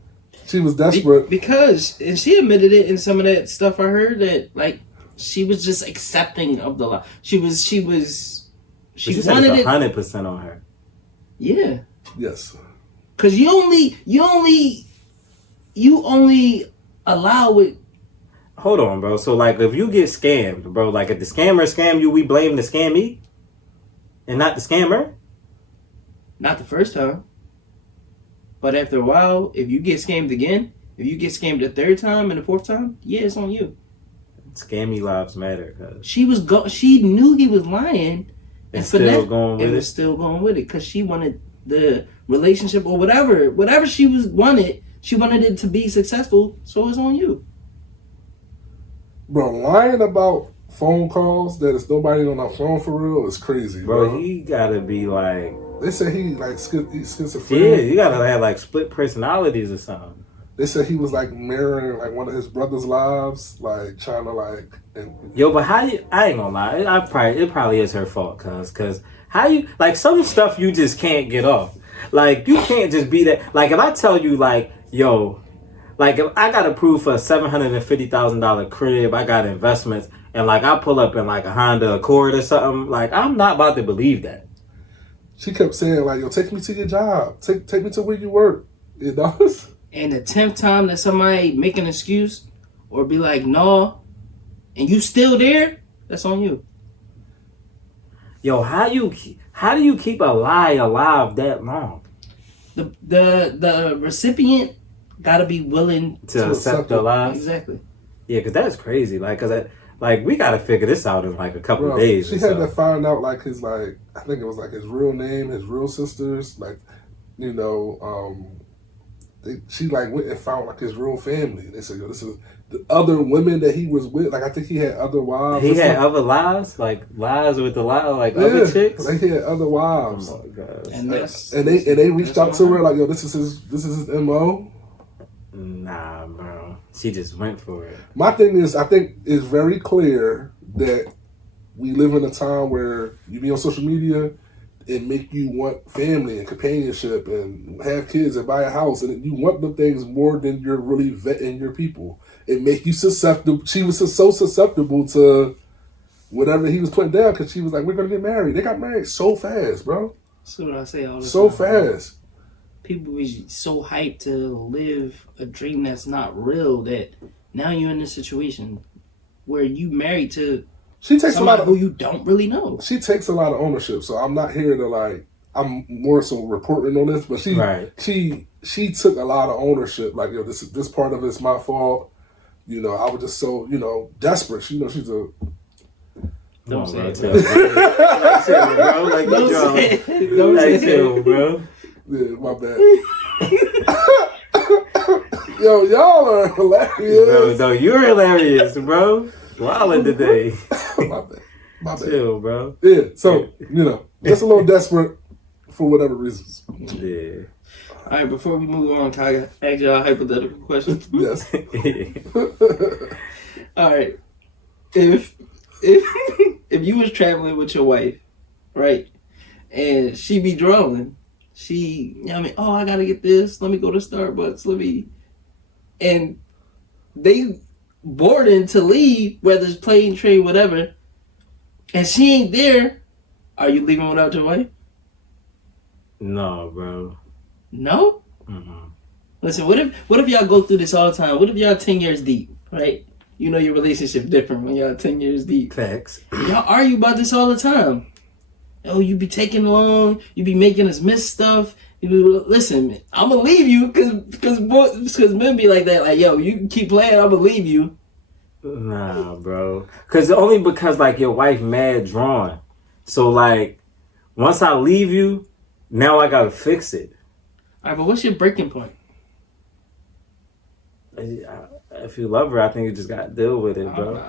She was desperate. Because, and she admitted it in some of that stuff I heard, that like she was just accepting of the lie. She But you said wanted it's it. 100% on her. Yeah. Yes. Cause you only allow it. hold on, bro. So like, if you get scammed, bro, like if the scammer scam you, we blame the scammy, and not the scammer. Not the first time. But after a while, if you get scammed again, if you get scammed the third time and the fourth time, yeah, it's on you. Scammy lives matter. Cause She knew he was lying, and still going with and it. was still going with it because she wanted the relationship or whatever she wanted. She wanted it to be successful, so it's on you. Bro, lying about phone calls that is nobody on our phone for real is crazy, bro. Bro, he gotta be like, They say he like he's yeah, schizophrenic. you gotta have like split personalities or something. They said he was like mirroring like one of his brother's lives, like trying to like. And, Yo, but how you? I ain't gonna lie. It probably is her fault, cause how you like some stuff you just can't get off. Like you can't just be that. Like if I tell you like, yo, like if I got approved for a $750,000 crib, I got investments, and like I pull up in like a Honda Accord or something, like I'm not about to believe that. she kept saying like, "Yo, take me to your job. Take me to where you work." You know. And the 10th time that somebody make an excuse or be like, no, and you still there, that's on you. Yo, how do you keep a lie alive that long? The recipient gotta be willing To accept the lies? Exactly. Yeah, cause that's crazy. Like we gotta figure this out in like a couple Bro, days. she or had something. to find out like his like I think it was like his real name, his real sisters, like you know, she like went and found like his real family. They said, "Yo, this is the other women that he was with." Like I think he had other wives. He or had something. other lies, like lies with the lie, like Yeah, other chicks. like he had other wives. Oh my god! And that's And they reached out that's to on her like, "Yo, this is his MO." Nah, bro. She just went for it. My thing is, I think it's very clear that we live in a time where you be on social media and make you want family and companionship and have kids and buy a house, and you want them things more than you're really vetting your people. It make you susceptible. She was so susceptible to whatever he was putting down because she was like, "We're gonna get married." They got married so fast, bro. That's what I say all the So time. fast. People be so hyped to live a dream that's not real that now you're in this situation where you married to She takes a lot somebody of who you don't really know. she takes a lot of ownership. So I'm not here to like. I'm more so reporting on this, but she Right. she took a lot of ownership. Like, yo, this part of it's my fault. You know, I was just so desperate. She's a Don't say it, chill, bro. Chill, bro. Like Don't you say it. Don't like say chill, it. bro. yeah, my bad. Yo, y'all are hilarious. No, you're hilarious, bro. Wildin' today. My bad. Chill, bro. Yeah, so just a little desperate for whatever reasons. Yeah. All right, before we move on, can I ask y'all a hypothetical question? Yes. All right, if if you was traveling with your wife, right, and she be drawing, oh, I gotta get this. Let me go to Starbucks. And they boarding to leave, whether it's plane, train, whatever, and she ain't there. Are you leaving without your wife? No, bro. No. Mm-mm. Listen, what if y'all go through this all the time? What if y'all 10 years deep, right? You know your relationship different when y'all 10 years deep. Facts. Y'all argue about this all the time. Oh, you be taking long. You be making us miss stuff. You be, listen, I'm gonna leave you because men be like that. Like, yo, you can keep playing. I'm gonna leave you. Nah, bro. Only because like your wife mad drawn. So like, once I leave you, now I gotta fix it. All right, but what's your breaking point? If you love her, I think you just gotta deal with it, bro.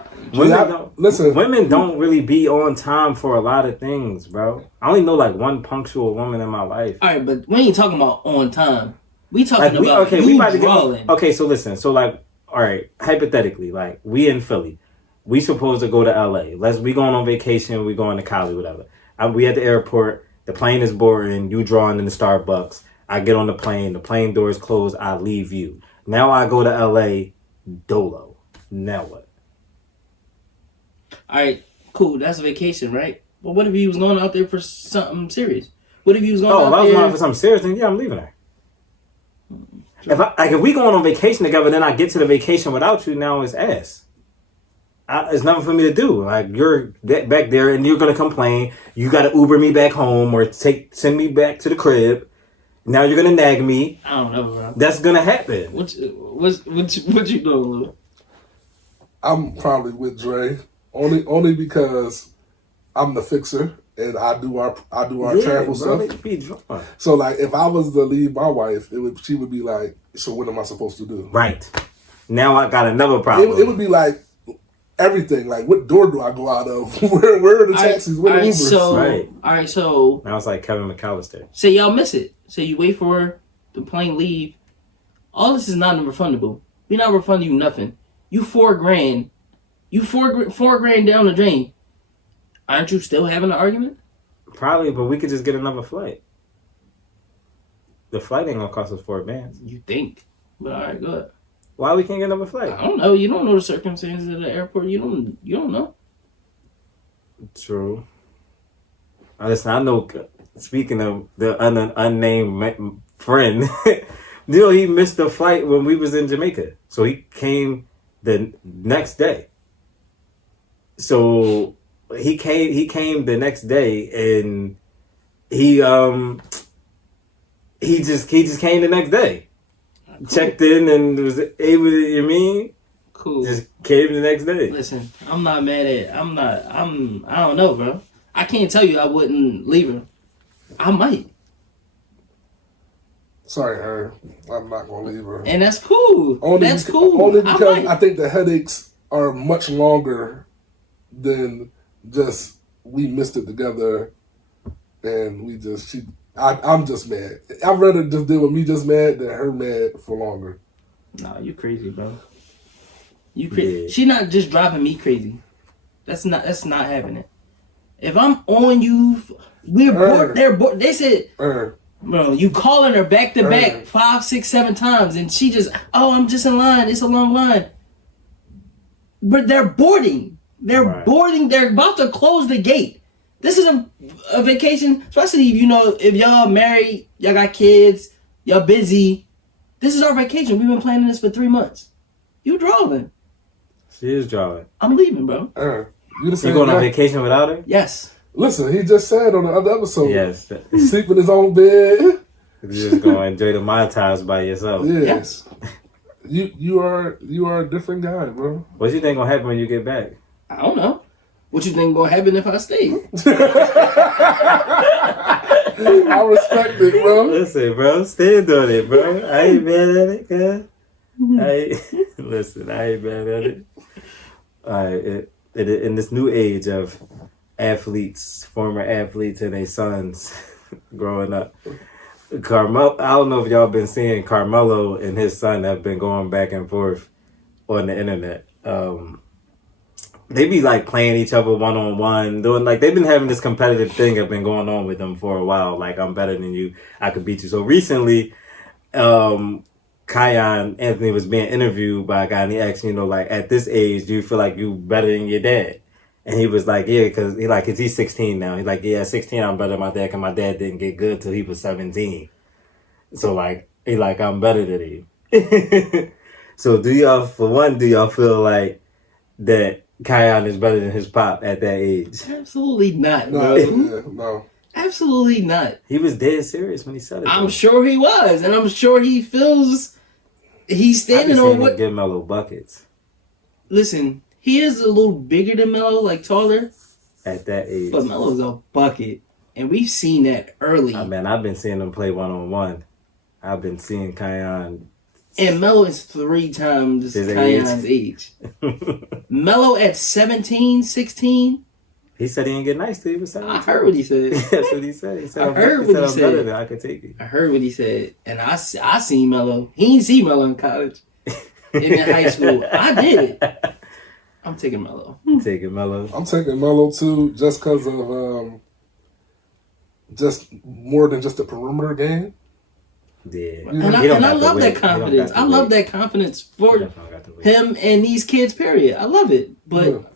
Listen. Women don't really be on time for a lot of things, bro. I only know like one punctual woman in my life. All right, but we ain't talking about on time. We talking Like about we you about to drawing. get. Okay, so listen. So like, all right, hypothetically, like we in Philly, we supposed to go to LA. We going on vacation. We going to Cali, whatever. We at the airport. The plane is boarding. You drawing in the Starbucks. I get on the plane. The plane doors close. I leave you. Now I go to LA. Dolo. Now what? All right, cool. That's a vacation, right? But what if you was going out there for something serious? What if you was going Oh, out if I was there? going for something serious, then yeah, I'm leaving her. If we going on vacation together, then I get to the vacation without you. Now it's ass. it's nothing for me to do. Like, you're back there and you're gonna complain. You gotta Uber me back home or send me back to the crib. Now you're gonna nag me. I don't know, bro. That's gonna happen. What you doing, Lou? I'm probably with Dre only because I'm the fixer and I do our travel stuff. Be drunk. So like, if I was to leave my wife, she would be like, so what am I supposed to do? Right. Now I got another problem. It would be like everything. Like, what door do I go out of? where are the taxis? Where are the Ubers? Right. All right, so Now it's like Kevin McAllister. say y'all miss it. Say you wait for the plane leave. All this is not refundable. We not refunding you nothing. You $4,000. You $4,000 down the drain. Aren't you still having an argument? Probably, but we could just get another flight. The flight ain't gonna cost us $4,000. You think. But all right, go ahead. Why we can't get another flight? I don't know. You don't know the circumstances of the airport. You don't know. True. Listen, I know. Speaking of the unnamed friend, he missed the flight when we was in Jamaica, so he came the next day. So he came the next day, and he just came the next day. Cool. Checked in and was able to, you mean? Cool. Just came the next day. Listen, I'm not mad at. I don't know, bro. I can't tell you I wouldn't leave her. I might, Sorry, her. I'm not gonna leave her. and that's cool. That's cool. Only I because might. I think the headaches are much longer than just we missed it together, and I'm just mad. I'd rather just deal with me just mad than her mad for longer. Nah, you crazy, bro. You crazy. Yeah. She not just driving me crazy. That's not happening. If I'm on you, we're bored. They're bored. They said, bro, you calling her back to back 5, 6, 7 times, and she just, I'm just in line. It's a long line. But they're boarding. They're Right. boarding. They're about to close the gate. This is a vacation, especially if y'all married, y'all got kids, y'all busy. This is our vacation. We've been planning this for 3 months. You driving. She is drawing. I'm leaving, bro. You the You same going on guy? vacation without her? Yes. Listen, he just said on the other episode, Yes. sleep in his own bed. You're just gonna enjoy the montage by yourself. Yeah. Yes. You are a different guy, bro. What you think gonna happen when you get back? I don't know. What you think gonna happen if I stay? I respect it, bro. Listen, bro, stay doing it, bro. I ain't mad at it, cuz. Listen, I ain't mad at it. Alright, in this new age of athletes, former athletes and their sons growing up, Carmelo, I don't know if y'all been seeing Carmelo and his son have been going back and forth on the internet. They be like playing each other one-on-one, doing like they've been having this competitive thing that's been going on with them for a while. Like, I'm better than you, I could beat you. So recently, Kion Anthony was being interviewed by a guy, and he asked, like, at this age, do you feel like you better than your dad? And he was like, yeah, because he's 16 now. He's like, yeah, at 16, I'm better than my dad, because my dad didn't get good till he was 17. So, like, I'm better than him. So do y'all feel like that Kion is better than his pop at that age? Absolutely not, No, bro. yeah, no. Absolutely not. He was dead serious when he said it. I'm sure he was, and I'm sure he feels he's standing on what. Give Melo buckets Listen, he is a little bigger than Melo, like taller, at that age. but Melo's a bucket, and we've seen that early. Man, I've been seeing him play one-on-one. I've been seeing Kion. And Melo is 3 times His Kion's age. Melo at 17, 16. He said he didn't get nice till he was 17. I heard what he said. That's what he said. He said, I heard what he I'm said. better than I could take it. I heard what he said, and I seen Melo. He ain't see Melo in college, in high school. I did. I'm taking Melo. Taking Melo. I'm taking Melo too, just because of just more than just a perimeter game. Yeah. And I love that confidence. I love that confidence for him and these kids, period. I love it. But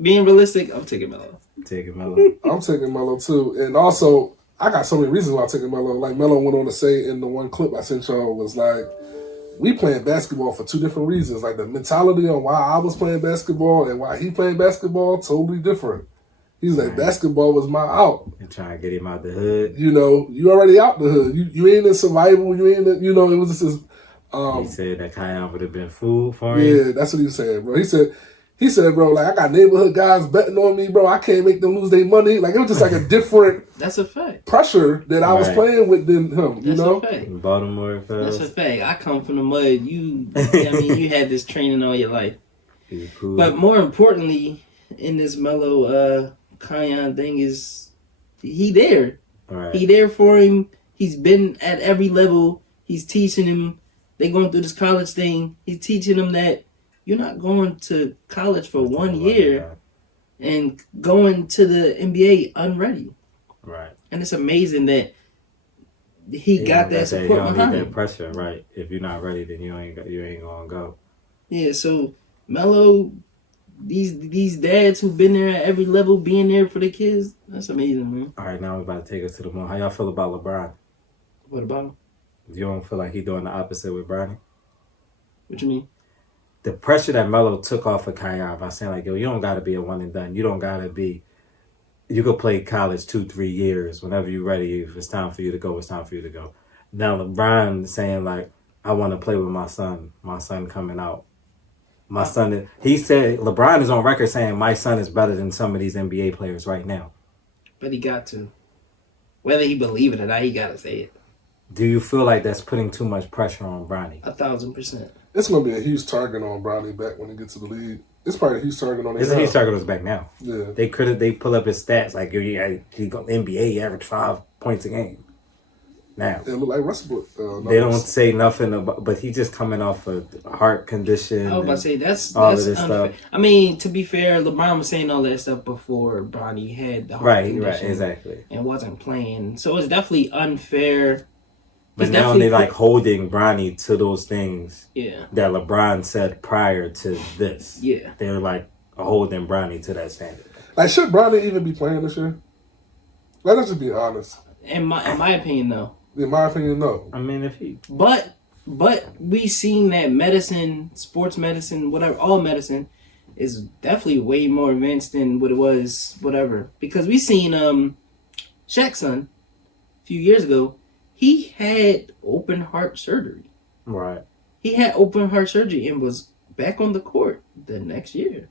being realistic, I'm taking Melo. Taking Melo. I'm taking Melo too. And also, I got so many reasons why I'm taking Melo. Like, Melo went on to say in the one clip I sent y'all was like, we playing basketball for two different reasons. Like the mentality on why I was playing basketball and why he playing basketball, totally different. He's like, basketball was my out. And trying to get him out the hood. You know, you already out the hood. You ain't in survival. You ain't in, you know, it was just this. He said that Kion would have been food for him. Yeah, that's what he said, bro. He said, bro, like, I got neighborhood guys betting on me, bro. I can't make them lose their money. Like, it was just like a different That's a fact. pressure that I was Right. playing with than him, you That's know? a fact. In Baltimore, That's a fellas. fact. I come from the mud. I mean, you had this training all your life. He was cool. But more importantly, in this Melo Kion thing is he there. Right. He there for him. He's been at every level. He's teaching him. They going through this college thing. He's teaching them that you're not going to college for 1 year and going to the NBA unready. Right. And it's amazing that he got that support You behind need him. that pressure, right? If you're not ready, then you ain't gonna go. Yeah, so Melo, these dads who've been there at every level, being there for the kids, that's amazing, man. All right, now we're about to take us to the moon. How y'all feel about LeBron? What about him? You don't feel like he doing the opposite with Bronny? What you mean? The pressure that Melo took off of Kion by saying like, yo, you don't gotta be a one and done. You don't gotta be. You could play college 2-3 years whenever you're ready. If it's time for you to go, it's time for you to go. Now LeBron saying like, I want to play with my son. My son coming out. My son. He said LeBron is on record saying my son is better than some of these NBA players right now. But he got to. Whether he believe it or not, he got to say it. Do you feel like that's putting too much pressure on Bronny? 1,000%. It's going to be a huge target on Brownie back when he gets to the league. It's probably a huge target on his Isn't he starting us back now? Yeah. They pull up his stats like, yo, yeah, he go NBA, he averaged 5 points a game. Now. It look like Westbrook. They don't say nothing about, but he just coming off a heart condition. I was about to say that's all that's of this unfair. stuff. I mean, to be fair, LeBron was saying all that stuff before Bronny had the heart Right, condition exactly. and wasn't playing. So it's definitely unfair. But It's now definitely they like holding Bronny to those things Yeah, that LeBron said prior to this. yeah. They're like holding Bronny to that standard. Like, should Brownie even be playing this year? Let us just be honest. In my opinion, though. In my opinion, no. I mean, if he But we seen that medicine, sports medicine, whatever, all medicine is definitely way more advanced than what it was, whatever. Because we seen Shaq's son a few years ago. He had open heart surgery. right, He had open heart surgery and was back on the court the next year.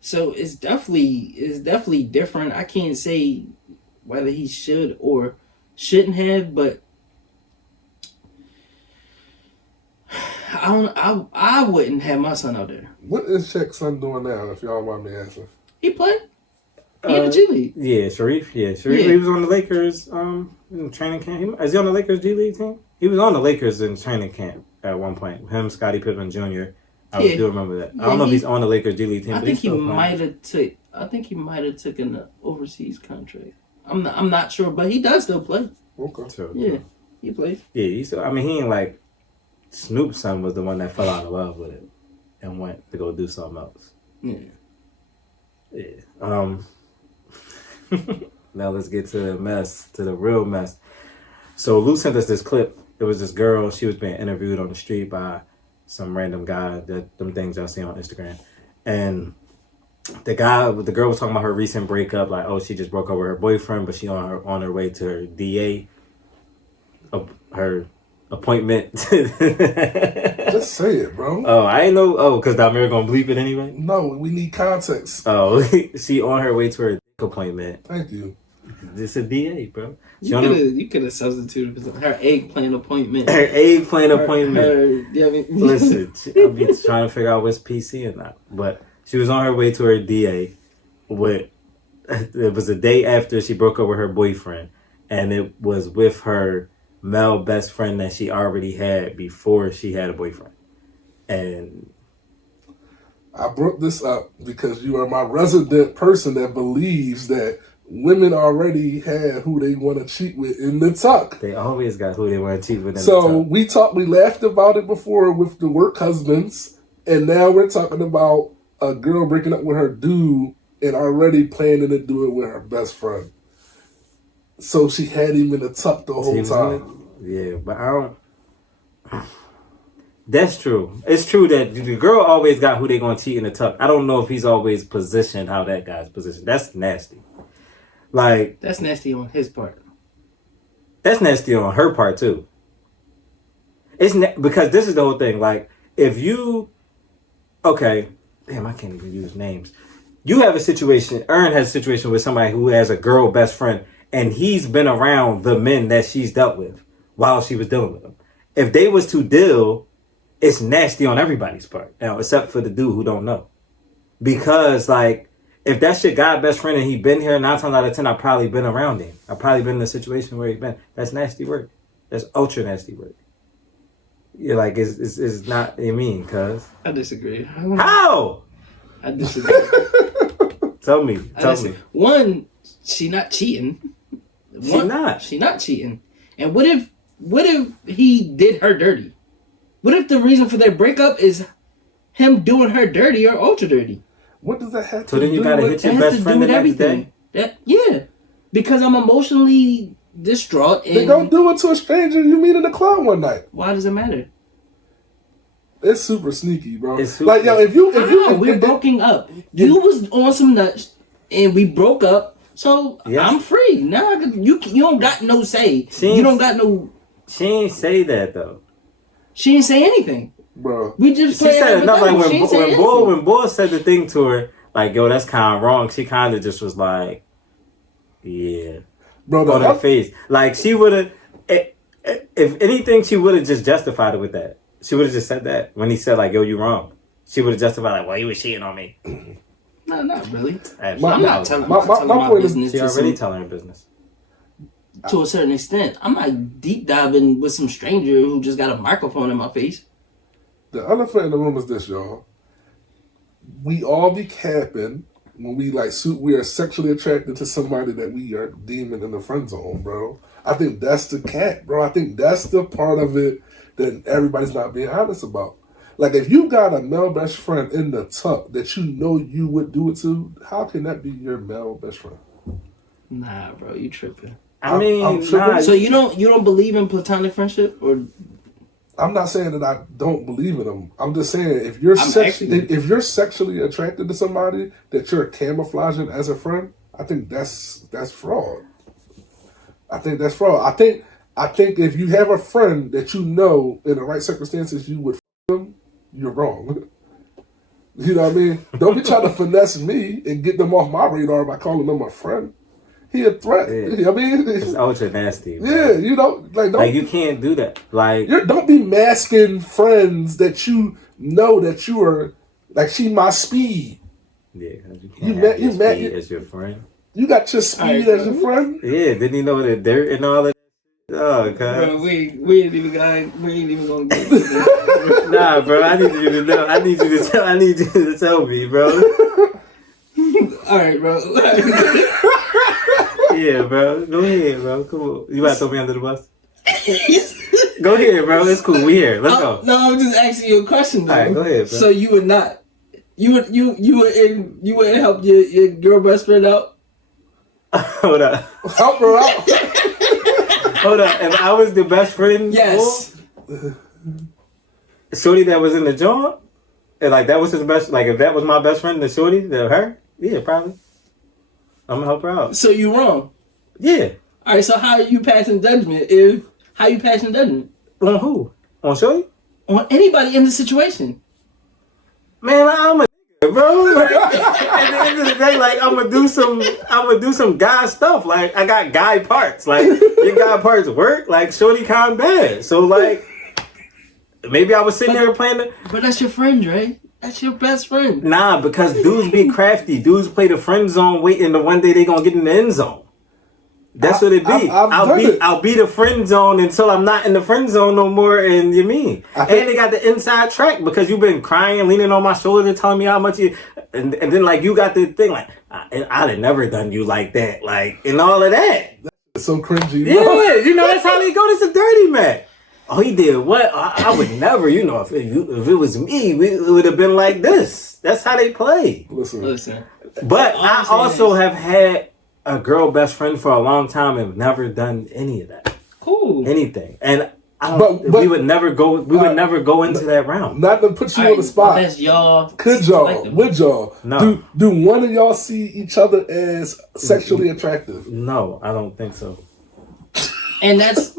So it's definitely different. I can't say whether he should or shouldn't have, but I wouldn't have my son out there. What is Shaq's son doing now, if y'all mind me asking? He played. He in the G League. yeah, Sharif, Yeah. he was on the Lakers in training camp. Is he on the Lakers G League team? He was on the Lakers in training camp at one point. Him, Scottie Pippen Jr. Yeah. do remember that. I Yeah, don't know if he- he's on the Lakers G League team. I but think he's he still playing. might have took. I think he might have taken an overseas contract. I'm not sure, but he does still play. Okay. So, Yeah, he plays. Yeah, I mean, he ain't like Snoop's son was the one that fell out of love with it and went to go do something else. Yeah. Yeah. Now let's get to the mess, to the real mess. So Lou sent us this clip. It was this girl. She was being interviewed on the street by some random guy. Them things y'all see on Instagram, and the girl was talking about her recent breakup. Like, oh, she just broke up with her boyfriend, but she on her way to her DA, her appointment. Just say it, bro. Oh, I ain't know. Oh, because Damir gonna bleep it anyway. No, we need context. Oh, she on her way to her appointment. Thank you. It's a DA, bro. She You on could have substituted for her eggplant appointment. her eggplant appointment. Yeah, I mean, Listen, I'll be trying to figure out what's PC or not. But she was on her way to her DA. It was a day after she broke up with her boyfriend, and it was with her male best friend that she already had before she had a boyfriend. And I brought this up because you are my resident person that believes that women already had who they want to cheat with in the tuck. they always got who they want to cheat with. So we laughed about it before with the work husbands, and now we're talking about a girl breaking up with her dude and already planning to do it with her best friend. So she had him in the tuck the whole time. Yeah, but I don't. That's true. It's true that the girl always got who they gonna cheat in the tuck. I don't know if he's always positioned how that guy's positioned. That's nasty. Like, That's nasty on his part. that's nasty on her part too. Because this is the whole thing. Like, if you, okay, damn, I can't even use names. You have a situation. Earn has a situation with somebody who has a girl best friend, and he's been around the men that she's dealt with while she was dealing with them. If they was to deal, it's nasty on everybody's part now, except for the dude who don't know. Because like, if that's your guy best friend and he been here 9 times out of 10, I've probably been around him. I've probably been in a situation where he's been. That's nasty work. That's ultra nasty work. You're like, it's not, you mean, cuz. I disagree. How? I disagree. Tell me. One, she not cheating. She not. She not cheating. And what if he did her dirty? What if the reason for their breakup is him doing her dirty or ultra dirty? What does that have So to then you do gotta with? hit your It best has to friend do the with next everything. day? Yeah. Because I'm emotionally distraught. They And don't do it to a stranger you meet in the club one night. why does it matter? It's super sneaky, bro. It's super- Like, yo, if you, We're broken up. You was on some nuts, and we broke up. So Yes. I'm free now. You don't got no say. You don't got no. She ain't say that though. She didn't say anything. bro. We just She played said enough. Like when when Bull said the thing to her, like, yo, that's kind of wrong. She kind of just was like, yeah, Bro, on her face. Like, she would have, if anything, she would have just justified it with that. She would have just said that when he said like, yo, you wrong. She would have justified like, well, he was cheating on me. No, not really. Absolutely. I'm not telling my my point is- business She to, already telling her business. to a certain extent. I'm not deep diving with some stranger who just got a microphone in my face. The elephant in the room is this, y'all. We all be capping when we we are sexually attracted to somebody that we are deeming in the friend zone, bro. I think that's the cap, bro. I think that's the part of it that everybody's not being honest about. Like, if you got a male best friend in the tuck that you know you would do it to, how can that be your male best friend? Nah, bro, you tripping. I mean, I'm tripping. nah, So you don't believe in platonic friendship, or I'm not saying that I don't believe in them. I'm just saying if you're if you're sexually attracted to somebody that you're camouflaging as a friend, I think that's fraud. I think that's fraud. I think if you have a friend that you know in the right circumstances you would f them, you're wrong. You know what I mean? Don't be trying to finesse me and get them off my radar by calling them a friend. He a threat. Yeah. You know what I mean? it's ultra nasty. Bro. Yeah, you know, don't Like, you can't do that. Like, don't be masking friends that you know that you are like she my speed. yeah, 'cause you You can't met- have you your met- speed as your friend. You got your speed as your friend. Yeah, didn't he know the dirt and all that? Oh, bro, god. we ain't even gonna get into that. Nah, bro, I need you to know. I need you to tell me, bro. All right, bro. Yeah, bro. Go ahead, bro. Come on. You about to throw me under the bus? Go ahead, bro. It's cool. We here. Let's go. No, I'm just asking you a question, though. All right, go ahead, bro. So you would not, you would help your girl best friend out? Hold up. Help her out. Hold up. If I was the best friend, Yes. shorty that was in the joint, and like that was his best. Like if that was my best friend, the shorty, her, yeah, probably. I'm gonna help her out. So you wrong. Yeah. All right. So how are you passing judgment? How you passing judgment On who? On shorty? on anybody in the situation? Man, I'm a nigga, bro. Like, at the end of the day, like I'm gonna do some guy stuff. Like I got guy parts. Like your guy parts work. Like shorty kind of bad. So like maybe I was sitting there playing the. But that's your friend, right? That's your best friend. Nah, because dudes be crafty. Dudes play the friend zone, waiting the one day they gonna get in the end zone. That's what it be. I'll be the friend zone until I'm not in the friend zone no more. And you mean? And they got the inside track because you've been crying, leaning on my shoulder, telling me how much you. And then like you got the thing like I'd have never done you like that, like and all of that. It's so cringy. Yeah, Bro. you know that's how they go. This a dirty man. Oh, he did what? I would never. You know, if it was me, it would have been like this. That's how they play. Listen. But I also have had a girl best friend for a long time and never done any of that. Cool. Anything. And we would never go. We would never go into that realm. Not to put you on the spot. That's y'all. Could y'all? collectively. Would y'all? No. Do one of y'all see each other as sexually attractive? No, I don't think so. And that's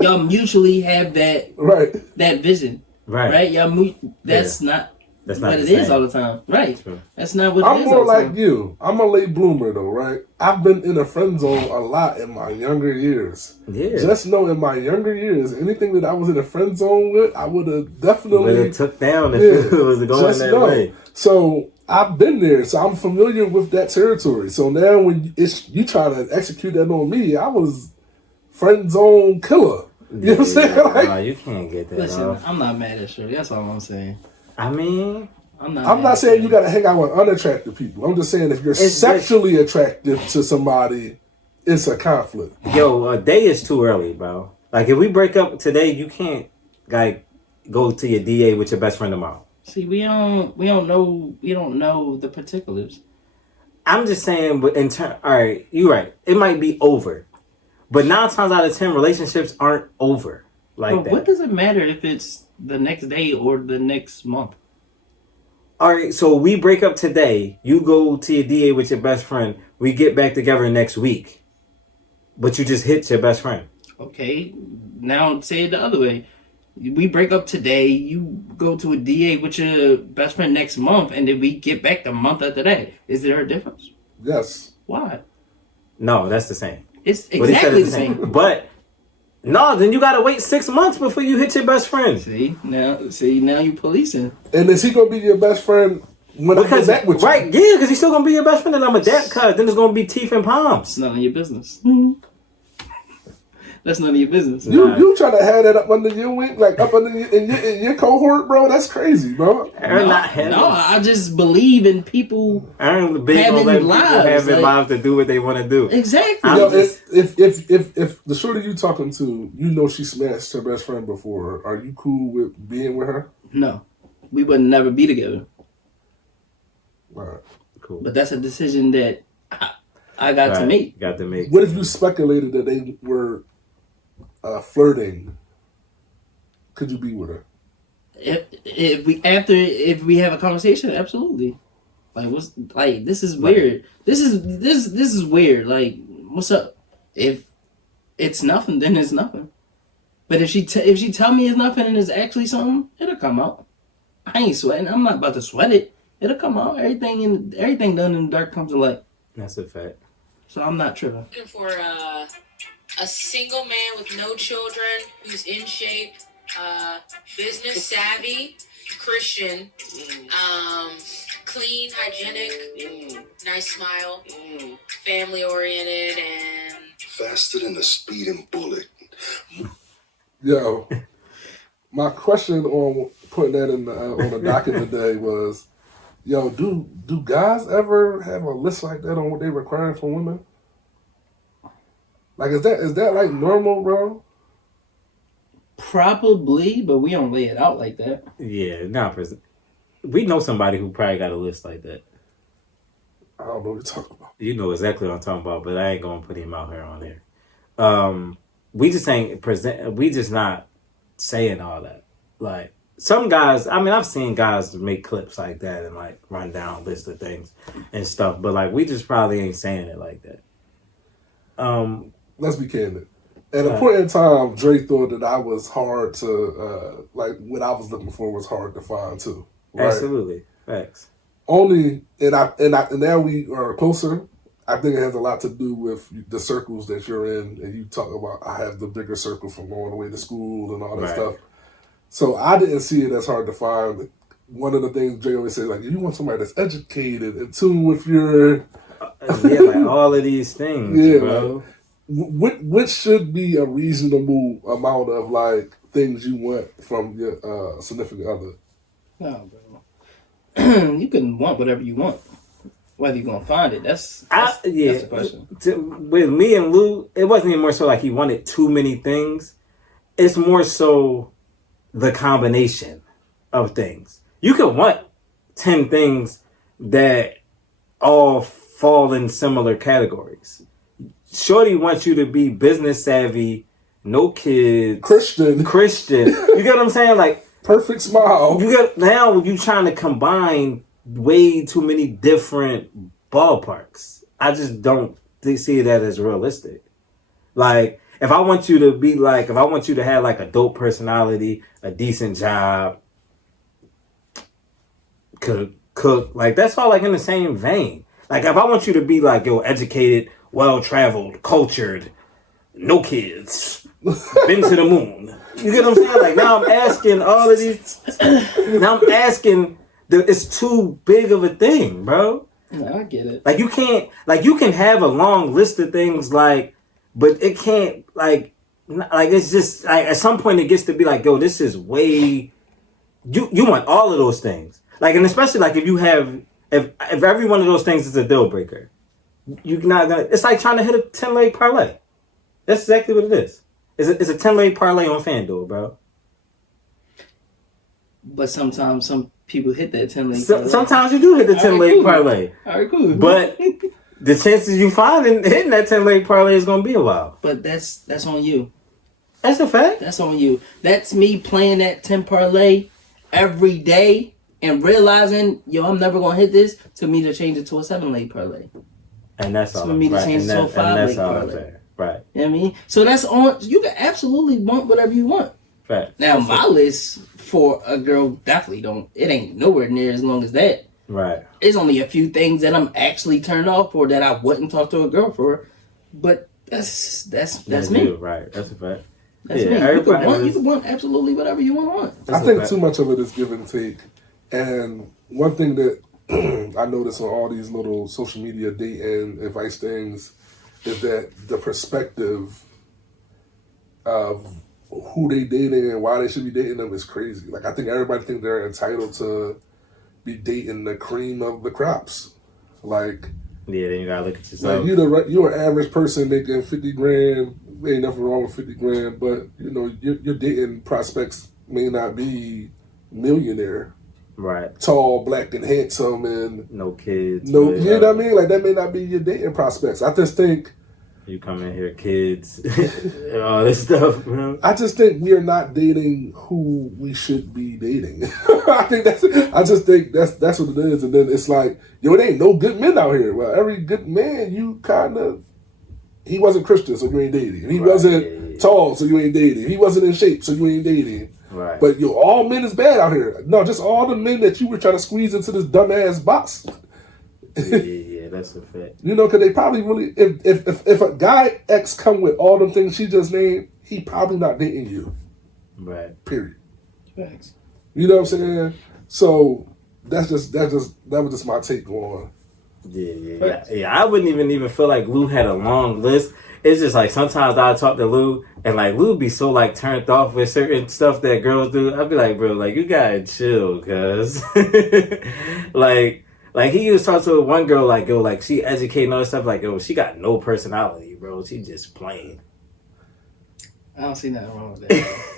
y'all mutually have that Right. vision, Right. right? That's not That's not what the it is same. all the time, right? True. That's not what it I'm is. more all the like time. you. I'm a late bloomer though, right? I've been in a friend zone a lot in my younger years. Yeah. Just know in my younger years, anything that I was in a friend zone with, I would have But definitely it took down if Yeah. it was going Just that know. way. So I've been there, so I'm familiar with that territory. So now when you try to execute that on me, I was friend zone killer. You know what I'm saying? Like, No, you can't get that Listen, off. I'm not mad at Shirley. That's all I'm saying. I mean, I'm not. I'm mad not at saying you Shirley. got to hang out with unattractive people. I'm just saying if you're It's sexually attractive to somebody, it's a conflict. yo, a day is too early, bro. Like if we break up today, you can't like go to your DA with your best friend tomorrow. See, we don't know the particulars. I'm just saying, but all right, you're right. It might be over, but 9 times out of 10, relationships aren't over like But that. what does it matter if it's the next day or the next month? All right, so we break up today. You go to your DA with your best friend. We get back together next week, but you just hit your best friend. Okay, now say it the other way. We break up today. You go to a DA with your best friend next month, and then we get back the month after that. Is there a difference? Yes. Why? No, that's the same. It's What he said exactly is the same. But no, then you gotta wait 6 months before you hit your best friend. See now you policing. And is he gonna be your best friend when I get back with you? Right, yeah, because he's still gonna be your best friend, and I'm a dad cuz. Then it's gonna be teeth and palms. It's none of your business. That's none of your business. You try to have that up under your wing, like up under in your cohort, bro. That's crazy, bro. Aaron not having. No, I just believe in people. Aaron big having on letting people lives, have their like- lives to do what they want to do. Exactly. I'm Yo, just- if the shorty you talking to, you know she smashed her best friend before, are you cool with being with her? No, we would never be together. Right. Cool. But that's a decision that I got to Right, make. Got to make. What if you speculated that they were flirting? Could you be with her? If we have a conversation, absolutely. Like this is weird. This is weird. Like what's up? If it's nothing, then it's nothing. But if she tell me it's nothing and it's actually something, it'll come out. I ain't sweating. I'm not about to sweat it. It'll come out. Everything done in the dark comes to light. That's a fact. So I'm not tripping. Looking for a single man with no children who's in shape, business savvy, Christian, clean, hygienic, nice smile, family oriented, and Faster than a speeding bullet. Yo, my question on putting that in the, on the docket today was, yo, do guys ever have a list like that on what they require from women? Like, is that like normal, bro? Probably, but we don't lay it out like that. Yeah, not present. We know somebody who probably got a list like that. I don't know what you're talking about. You know exactly what I'm talking about, but I ain't gonna put him out here on there. We just ain't present. We just not saying all that. Like some guys, I mean, I've seen guys make clips like that and like run down a list of things and stuff, but like we just probably ain't saying it like that. Let's be candid. At a point in time, Dre thought that I was hard to like what I was looking for was hard to find too. Right? Absolutely, facts. Only and now we are closer. I think it has a lot to do with the circles that you're in, and you talk about. I have the bigger circle from going away to school and all that Right. stuff. So I didn't see it as hard to find. One of the things Jay always says, like, you want somebody that's educated, in tune with your Yeah, like all of these things, yeah. bro. What should be a reasonable amount of like things you want from your significant other? No, bro. You can want whatever you want. Whether you're gonna find it, that's the question. With me and Lou, it wasn't even more so like he wanted too many things. It's more so the combination of things. You can want 10 things that all fall in similar categories. Shorty wants you to be business savvy, no kids, Christian, You get what I'm saying? Like, perfect smile. you get now you trying to combine way too many different ballparks. I just don't see that as realistic. Like, if I want you to have like a dope personality, a decent job, cook, like that's all like in the same vein. Like, if I want you to be like, yo, educated, well-traveled, cultured, no kids, been to the moon. You get what I'm saying? Like, now I'm asking all of these. Now I'm asking. It's too big of a thing, bro. Yeah, I get it. Like, you can have a long list of things, like, but it can't, like it's just, like, at some point it gets to be like, yo, this is way, you want all of those things. Like, and especially, like, if every one of those things is a deal breaker, you're not gonna, it's like trying to hit a 10-leg parlay. That's exactly what it is. It's a 10-leg parlay on FanDuel, bro. But sometimes some people hit that 10-leg. Sometimes you do hit the 10-leg parlay. All right, cool. But the chances you find in hitting that 10-leg parlay is going to be a while. But that's on you. That's a fact. That's on you. That's me playing that 10 parlay every day and realizing, yo, I'm never going to hit this, to me to change it to a 7-leg parlay. And that's all. For me to right. change it to a 5-leg parlay. Right. You know what I mean? So that's on, you can absolutely want whatever you want. Right. Now, my list for a girl definitely it ain't nowhere near as long as that. Right. There's only a few things that I'm actually turned off for that I wouldn't talk to a girl for. But that's me. You, right. That's a fact. That's me. You can want absolutely whatever you want. I think too much of it is give and take. And one thing that I notice on all these little social media dating advice things is that the perspective of who they dating and why they should be dating them is crazy. Like, I think everybody think they're entitled to be dating the cream of the crops. Like, yeah, then you gotta look at yourself. Like, you're an average person making 50 grand. Ain't nothing wrong with 50 grand, but you know your dating prospects may not be millionaire, right? Tall, black, and handsome, and no kids. No, you know what I mean? Like, that may not be your dating prospects. I just think you come in here, kids, and all this stuff, bro. I just think we are not dating who we should be dating. I just think that's what it is. And then it's like, yo, it ain't no good men out here. Well, every good man, you kind of, he wasn't Christian, so you ain't dating. He wasn't tall, so you ain't dating. He wasn't in shape, so you ain't dating. Right. But yo, all men is bad out here. No, just all the men that you were trying to squeeze into this dumbass box. Yeah, that's a fact. You know, because they probably really, if a guy X come with all them things she just named, he probably not dating you. Right. Period. Thanks. You know what I'm saying? So that was just my take on. Yeah. I wouldn't even feel like Lou had a long list. It's just like sometimes I talk to Lou and like Lou be so like turned off with certain stuff that girls do. I'd be like, bro, like you gotta chill, cuz like he used to talk to one girl like, yo, like she educating all this stuff, like, yo, she got no personality, bro. She just plain. I don't see nothing wrong with that.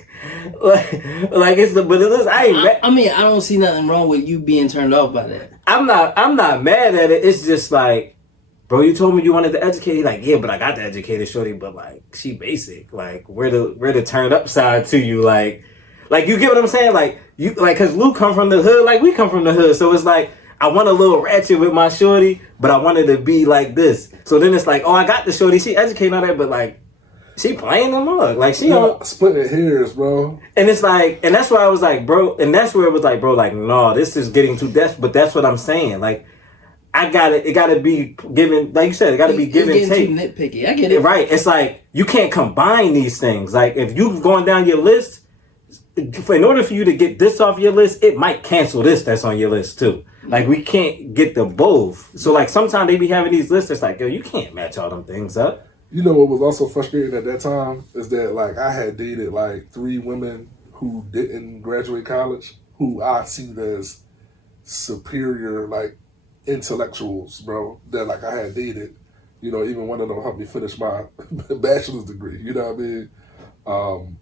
like it's the, but it is, I mean, I don't see nothing wrong with you being turned off by that. I'm not mad at it. It's just like, bro, you told me you wanted to educate. He's like, yeah, but I got the educated shorty, but like she basic. Like where the turned up side to you, like you get what I'm saying? Like you like, cause Lou come from the hood, like we come from the hood, so it's like I want a little ratchet with my shorty, but I wanted to be like this. So then it's like, oh, I got the shorty, she educated on that, but like she playing the mug, like she don't splitting hairs, bro. And it's like, and that's why I was like, bro, and that's where it was like, bro, like, no, this is getting too desperate. But that's what I'm saying, like. It gotta be given, like you said, it gotta be give and take. Too nitpicky. I get it. Right. It's like, you can't combine these things. Like, if you going down your list, in order for you to get this off your list, it might cancel this that's on your list too. Like, we can't get the both. So, like, sometimes they be having these lists, it's like, yo, you can't match all them things up. You know what was also frustrating at that time is that, like, I had dated, like, 3 women who didn't graduate college, who I seen as superior, like, intellectuals, bro, that like I had dated. You know, even one of them helped me finish my bachelor's degree. You know what I mean?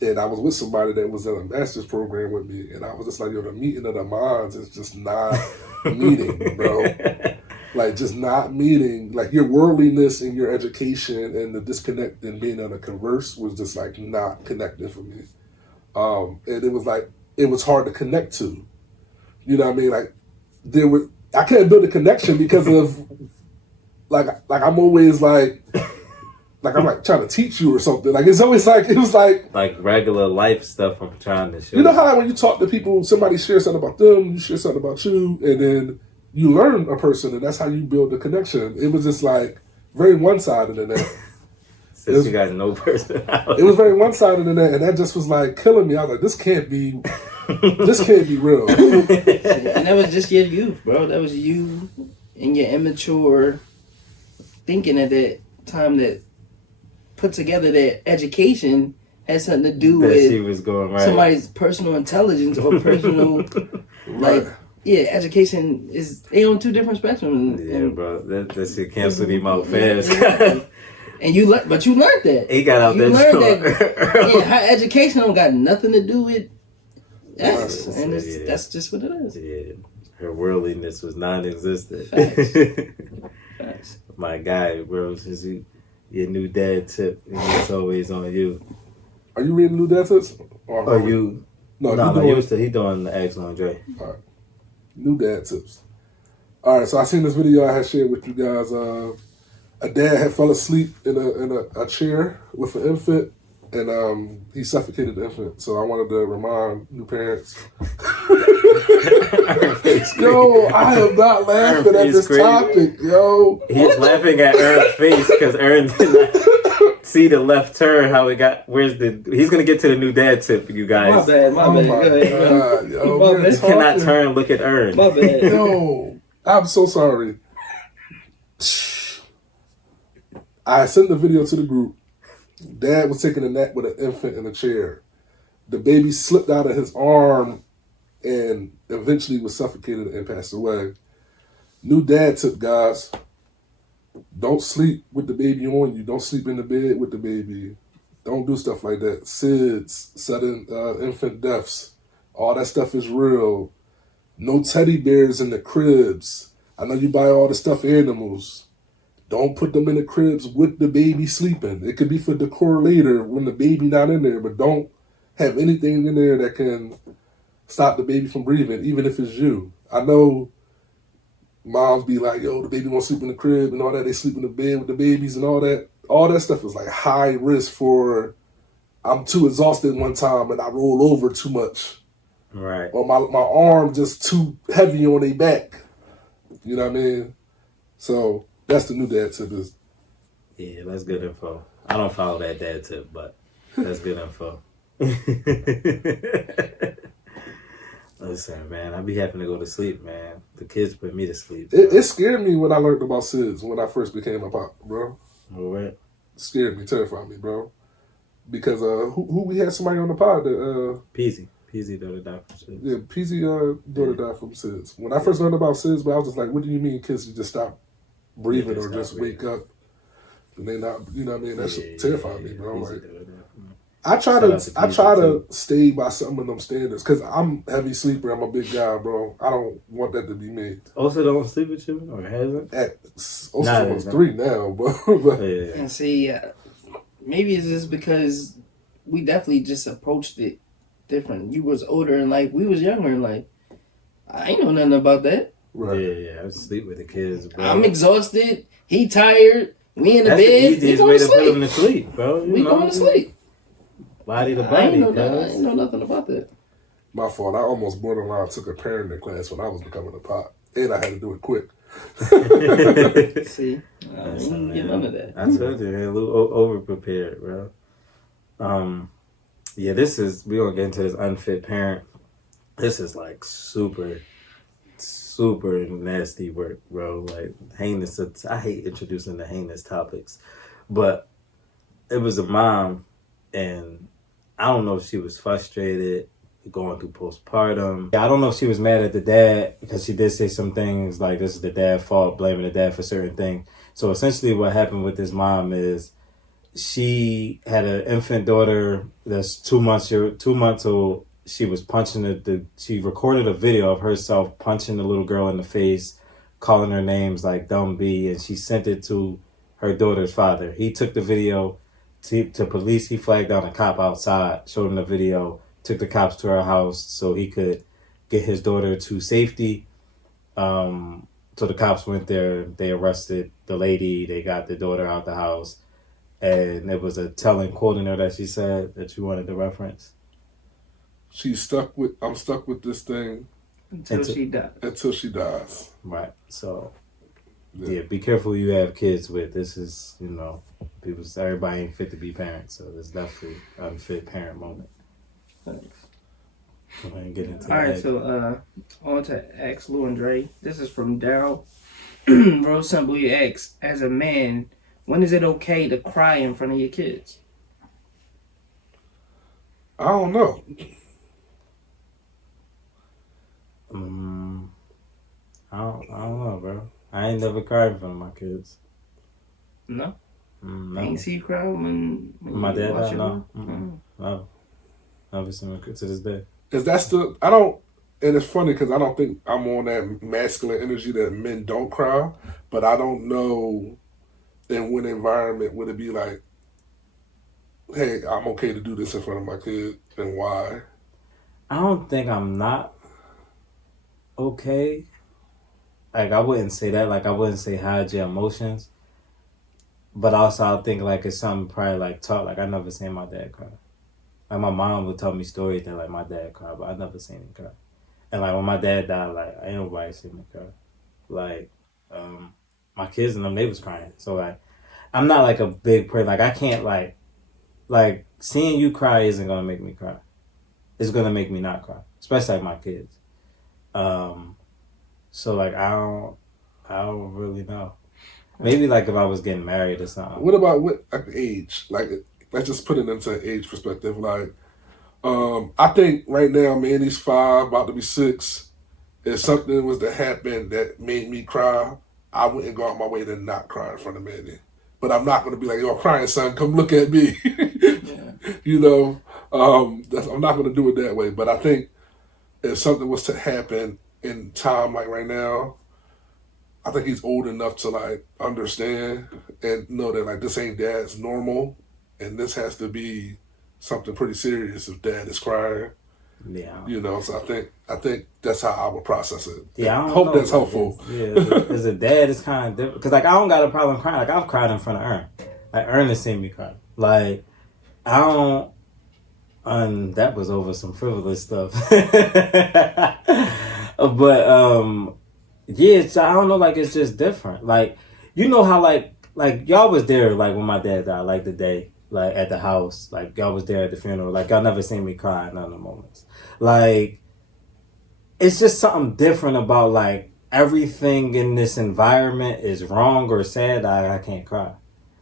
And I was with somebody that was in a master's program with me, and I was just like, yo, the meeting of the minds is just not meeting, bro. Like just not meeting, like your worldliness and your education and the disconnect and being able to converse was just like not connecting for me. And it was like, it was hard to connect to. You know what I mean? Like I couldn't build a connection because of like I'm always like I'm like trying to teach you or something. Like it's always like, it was like regular life stuff I'm trying to show. You know how when you talk to people, somebody shares something about them, you share something about you, and then you learn a person, and that's how you build the connection. It was just like very one-sided in that. Since you got no personality. It was very one-sided in that, and that just was like killing me. I was like, this can't be real. And that was just your youth, bro. That was you and your immature thinking at that time that put together that education had something to do that with she was going right. somebody's personal intelligence or personal like education is they on two different spectrums. Yeah, bro, that shit canceled him out fast. And you learned that. He got out you that learned door. that her education don't got nothing to do with X, Right. and Yeah. that's just what it is. Yeah, her worldliness was non-existent. Facts. My guy, bro, since your new dad tip, and it's always on you. Are you reading New Dad Tips? Or you? No, He doing the X on Dre. New Dad Tips. All right, so I seen this video I had shared with you guys. A dad had fell asleep in a chair with an infant, and he suffocated the infant. So I wanted to remind new parents. Yo, I am not laughing at this topic, yo. He's laughing at Ern's face because Ern did not see the left turn. How it got? He's gonna get to the new dad tip, you guys. My bad. Oh my Go ahead, bro. God, yo, My we're bad. You cannot talking- turn. Look at Ern. My bad. Yo, I'm so sorry. I sent the video to the group. Dad was taking a nap with an infant in a chair. The baby slipped out of his arm and eventually was suffocated and passed away. New dad tip, guys. Don't sleep with the baby on you. Don't sleep in the bed with the baby. Don't do stuff like that. SIDS, sudden infant deaths. All that stuff is real. No teddy bears in the cribs. I know you buy all the stuffed animals. Don't put them in the cribs with the baby sleeping. It could be for decor later when the baby not in there, but don't have anything in there that can stop the baby from breathing, even if it's you. I know moms be like, yo, the baby won't sleep in the crib and all that. They sleep in the bed with the babies and all that. All that stuff is like high risk for I'm too exhausted one time and I roll over too much. Right. Or my arm just too heavy on their back. You know what I mean? So that's the new dad tip is. Yeah, that's good info. I don't follow that dad tip, but that's good info. Listen, man, I be having to go to sleep, man. The kids put me to sleep. It scared me when I learned about SIDS when I first became a pop, bro. What? It scared me, terrified me, bro. Because who we had somebody on the pod that Peasy daughter died from SIDS. yeah, PZ daughter died from SIDS. When I first learned about SIDS, but I was just like, what do you mean kids just stop breathing Yeah, or just stop wake breathing. up? And they not, you know what I mean? That shit terrified me, bro. Peasy Like, daughter died from- I try Shout out to to PZ stay by some of them standards because I'm a heavy sleeper. I'm a big guy, bro. I don't want that to be me. Also, don't sleep with you or hasn't? Almost Nah. 3 now, but Yeah. And see, maybe it's just because we definitely just approached it different. You was older in life. We was younger in life. I ain't know nothing about that. right. Yeah. I sleep with the kids, bro. I'm exhausted. He tired. We in the That's bed. the We easiest going way to to put them sleep. to sleep, bro. You We know? going to sleep. Body to I ain't body, know, I cuz. ain't know nothing about that. My fault. I almost borderline took a parenting class when I was becoming a pop, and I had to do it quick. See, I ain't get none of that. I told you, man, a little over prepared, bro. Yeah, we're gonna get into this unfit parent. This is like super nasty work, bro. Like heinous. I hate introducing the heinous topics, but it was a mom, and I don't know if she was frustrated going through postpartum. I don't know if she was mad at the dad because she did say some things like this is the dad's fault, blaming the dad for certain things. So essentially what happened with this mom is she had an infant daughter that's 2 months old. She was punching she recorded a video of herself punching the little girl in the face, calling her names like Dumb B, and she sent it to her daughter's father. He took the video to police. He flagged down a cop outside, showed him the video, took the cops to her house so he could get his daughter to safety. So the cops went there, they arrested the lady, they got the daughter out the house, and it was a telling quote in there that she said that you wanted to reference. I'm stuck with this thing Until she died. until she dies. Right. So, yeah, be careful who you have kids with. This is, everybody ain't fit to be parents, so it's definitely an unfit parent moment. Thanks. Go ahead and get into All right, that. so on to Ask Lou and Dre. This is from Daryl. Real simple. He asks, as a man, when is it okay to cry in front of your kids? I don't know. I don't know, bro. I ain't never cried in front of my kids. No? No. I ain't see you cry when My you dad watch died? your No. mom? No. Never seen my kid to this day. Is that still? I don't. And it's funny because I don't think I'm on that masculine energy that men don't cry, but I don't know in what environment would it be like, hey, I'm okay to do this in front of my kid, and why? I don't think I'm not okay. Like, I wouldn't say that. Like, I wouldn't say hide your emotions. But also, I think, like, it's something probably, like, taught. Like, I never seen my dad cry. Like, my mom would tell me stories that, like, my dad cried, but I never seen him cry. And, like, when my dad died, like, ain't nobody seen me cry. Like, my kids and them, they was crying. So, like, I'm not, like, a big person. Like, I can't, like, seeing you cry isn't going to make me cry. It's going to make me not cry. Especially, like, my kids. So, like, I don't really know. Maybe, like, if I was getting married or something. What about like age? Like, let's just put it into age perspective. Like, I think right now, Manny's 5, about to be 6. If something was to happen that made me cry, I wouldn't go out my way to not cry in front of Manny. But I'm not going to be like, yo, I'm crying, son, come look at me. You know, I'm not going to do it that way. But I think if something was to happen in time like right now, I think he's old enough to like understand and know that like this ain't dad's normal, and this has to be something pretty serious if dad is crying. Yeah. You know, so I think that's how I would process it. Yeah, I don't hope know, that's like, helpful. As a dad, it's kind of different. Because, like, I don't got a problem crying. Like, I've cried in front of Ern. Like, Ern has seen me cry. Like, I don't... that was over some frivolous stuff. But, yeah, I don't know, like, it's just different. Like, you know how, like y'all was there, like, when my dad died, like, the day, like, at the house. Like, y'all was there at the funeral. Like, y'all never seen me cry in none of the moments. Like, it's just something different about, like, everything in this environment is wrong or sad. I can't cry.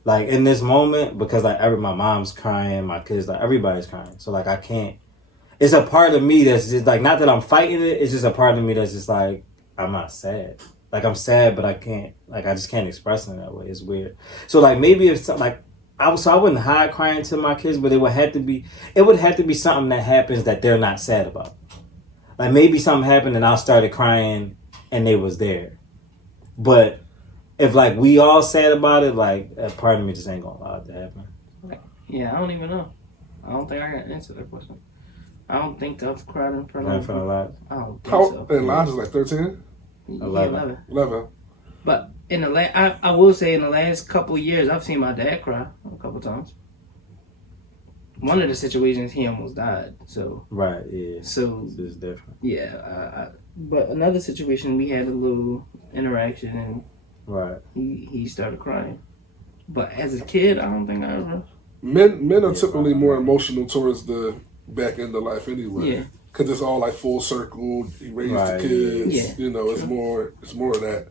Like, in this moment, because, like, my mom's crying, my kids, like, everybody's crying. So, like, I can't. It's a part of me that's just, like, not that I'm fighting it. It's just a part of me that's just, like, I'm not sad. Like, I'm sad, but I can't, like, I just can't express it in that way. It's weird. So, like, maybe if, like, I wouldn't hide crying to my kids, but it would have to be something that happens that they're not sad about. Like, maybe something happened and I started crying and they was there. But if, like, we all sad about it, like, a part of me just ain't gonna allow it to happen. Yeah, I don't even know. I don't think I can answer that question. I don't think I've cried in front Right in of front of life. I don't think How, so. and Elijah's like 13? Yeah, 11. 11. But in the I will say in the last couple of years, I've seen my dad cry a couple times. One of the situations, he almost died. So Right, yeah. So It's just different. yeah, but another situation, we had a little interaction and Right. he started crying. But as a kid, I don't think I ever. Men are typically more emotional towards the back end of life anyway. Yeah. Because it's all like full circle. He raised Right, the kids. yeah. You know, it's more of that.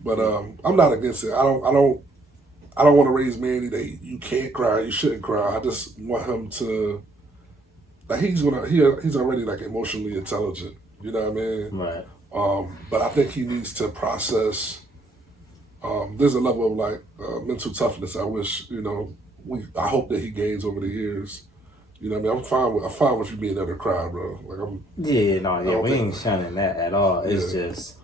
But I'm not against it. I don't want to raise Manny that you can't cry, you shouldn't cry. I just want him to, like, he's already like emotionally intelligent. You know what I mean? Right. But I think he needs to process. There's a level of like mental toughness. I wish I hope that he gains over the years. You know what I mean? I'm fine with you being able to cry, bro. Like we ain't shunning that at all. It's just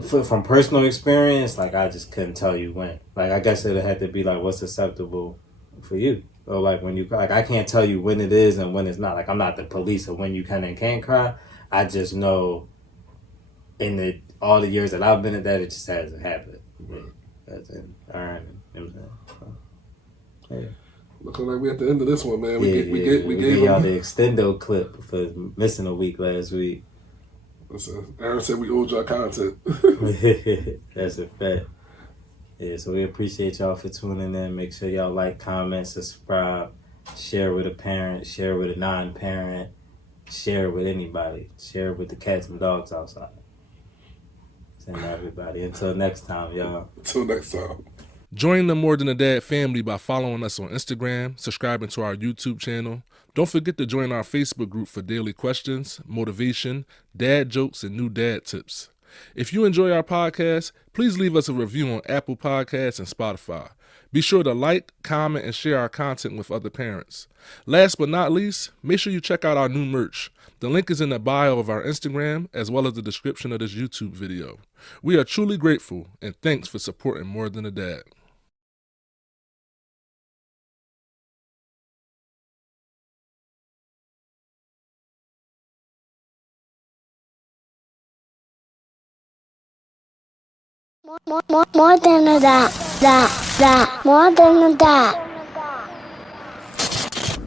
from personal experience, like I just couldn't tell you when. Like I guess it had to be like what's acceptable for you. Or like when you like I can't tell you when it is and when it's not. Like I'm not the police of when you can and can't cry. I just know in all the years that I've been at that, it just hasn't happened. That's it. All right. You know what I'm saying? So, yeah. Looking like we at the end of this one, man. We We gave y'all him. the extendo clip for missing a week last week. Listen, Aaron said we owed y'all content. That's a fact. Yeah, so we appreciate y'all for tuning in. Make sure y'all like, comment, subscribe, share with a parent, share with a non-parent, share with anybody, share with the cats and dogs outside. Send everybody. Until next time, y'all. Until next time. Join the More Than a Dad family by following us on Instagram, subscribing to our YouTube channel. Don't forget to join our Facebook group for daily questions, motivation, dad jokes, and new dad tips. If you enjoy our podcast, please leave us a review on Apple Podcasts and Spotify. Be sure to like, comment, and share our content with other parents. Last but not least, make sure you check out our new merch. The link is in the bio of our Instagram as well as the description of this YouTube video. We are truly grateful, and thanks for supporting More Than a Dad. More than a dot, more than a dot.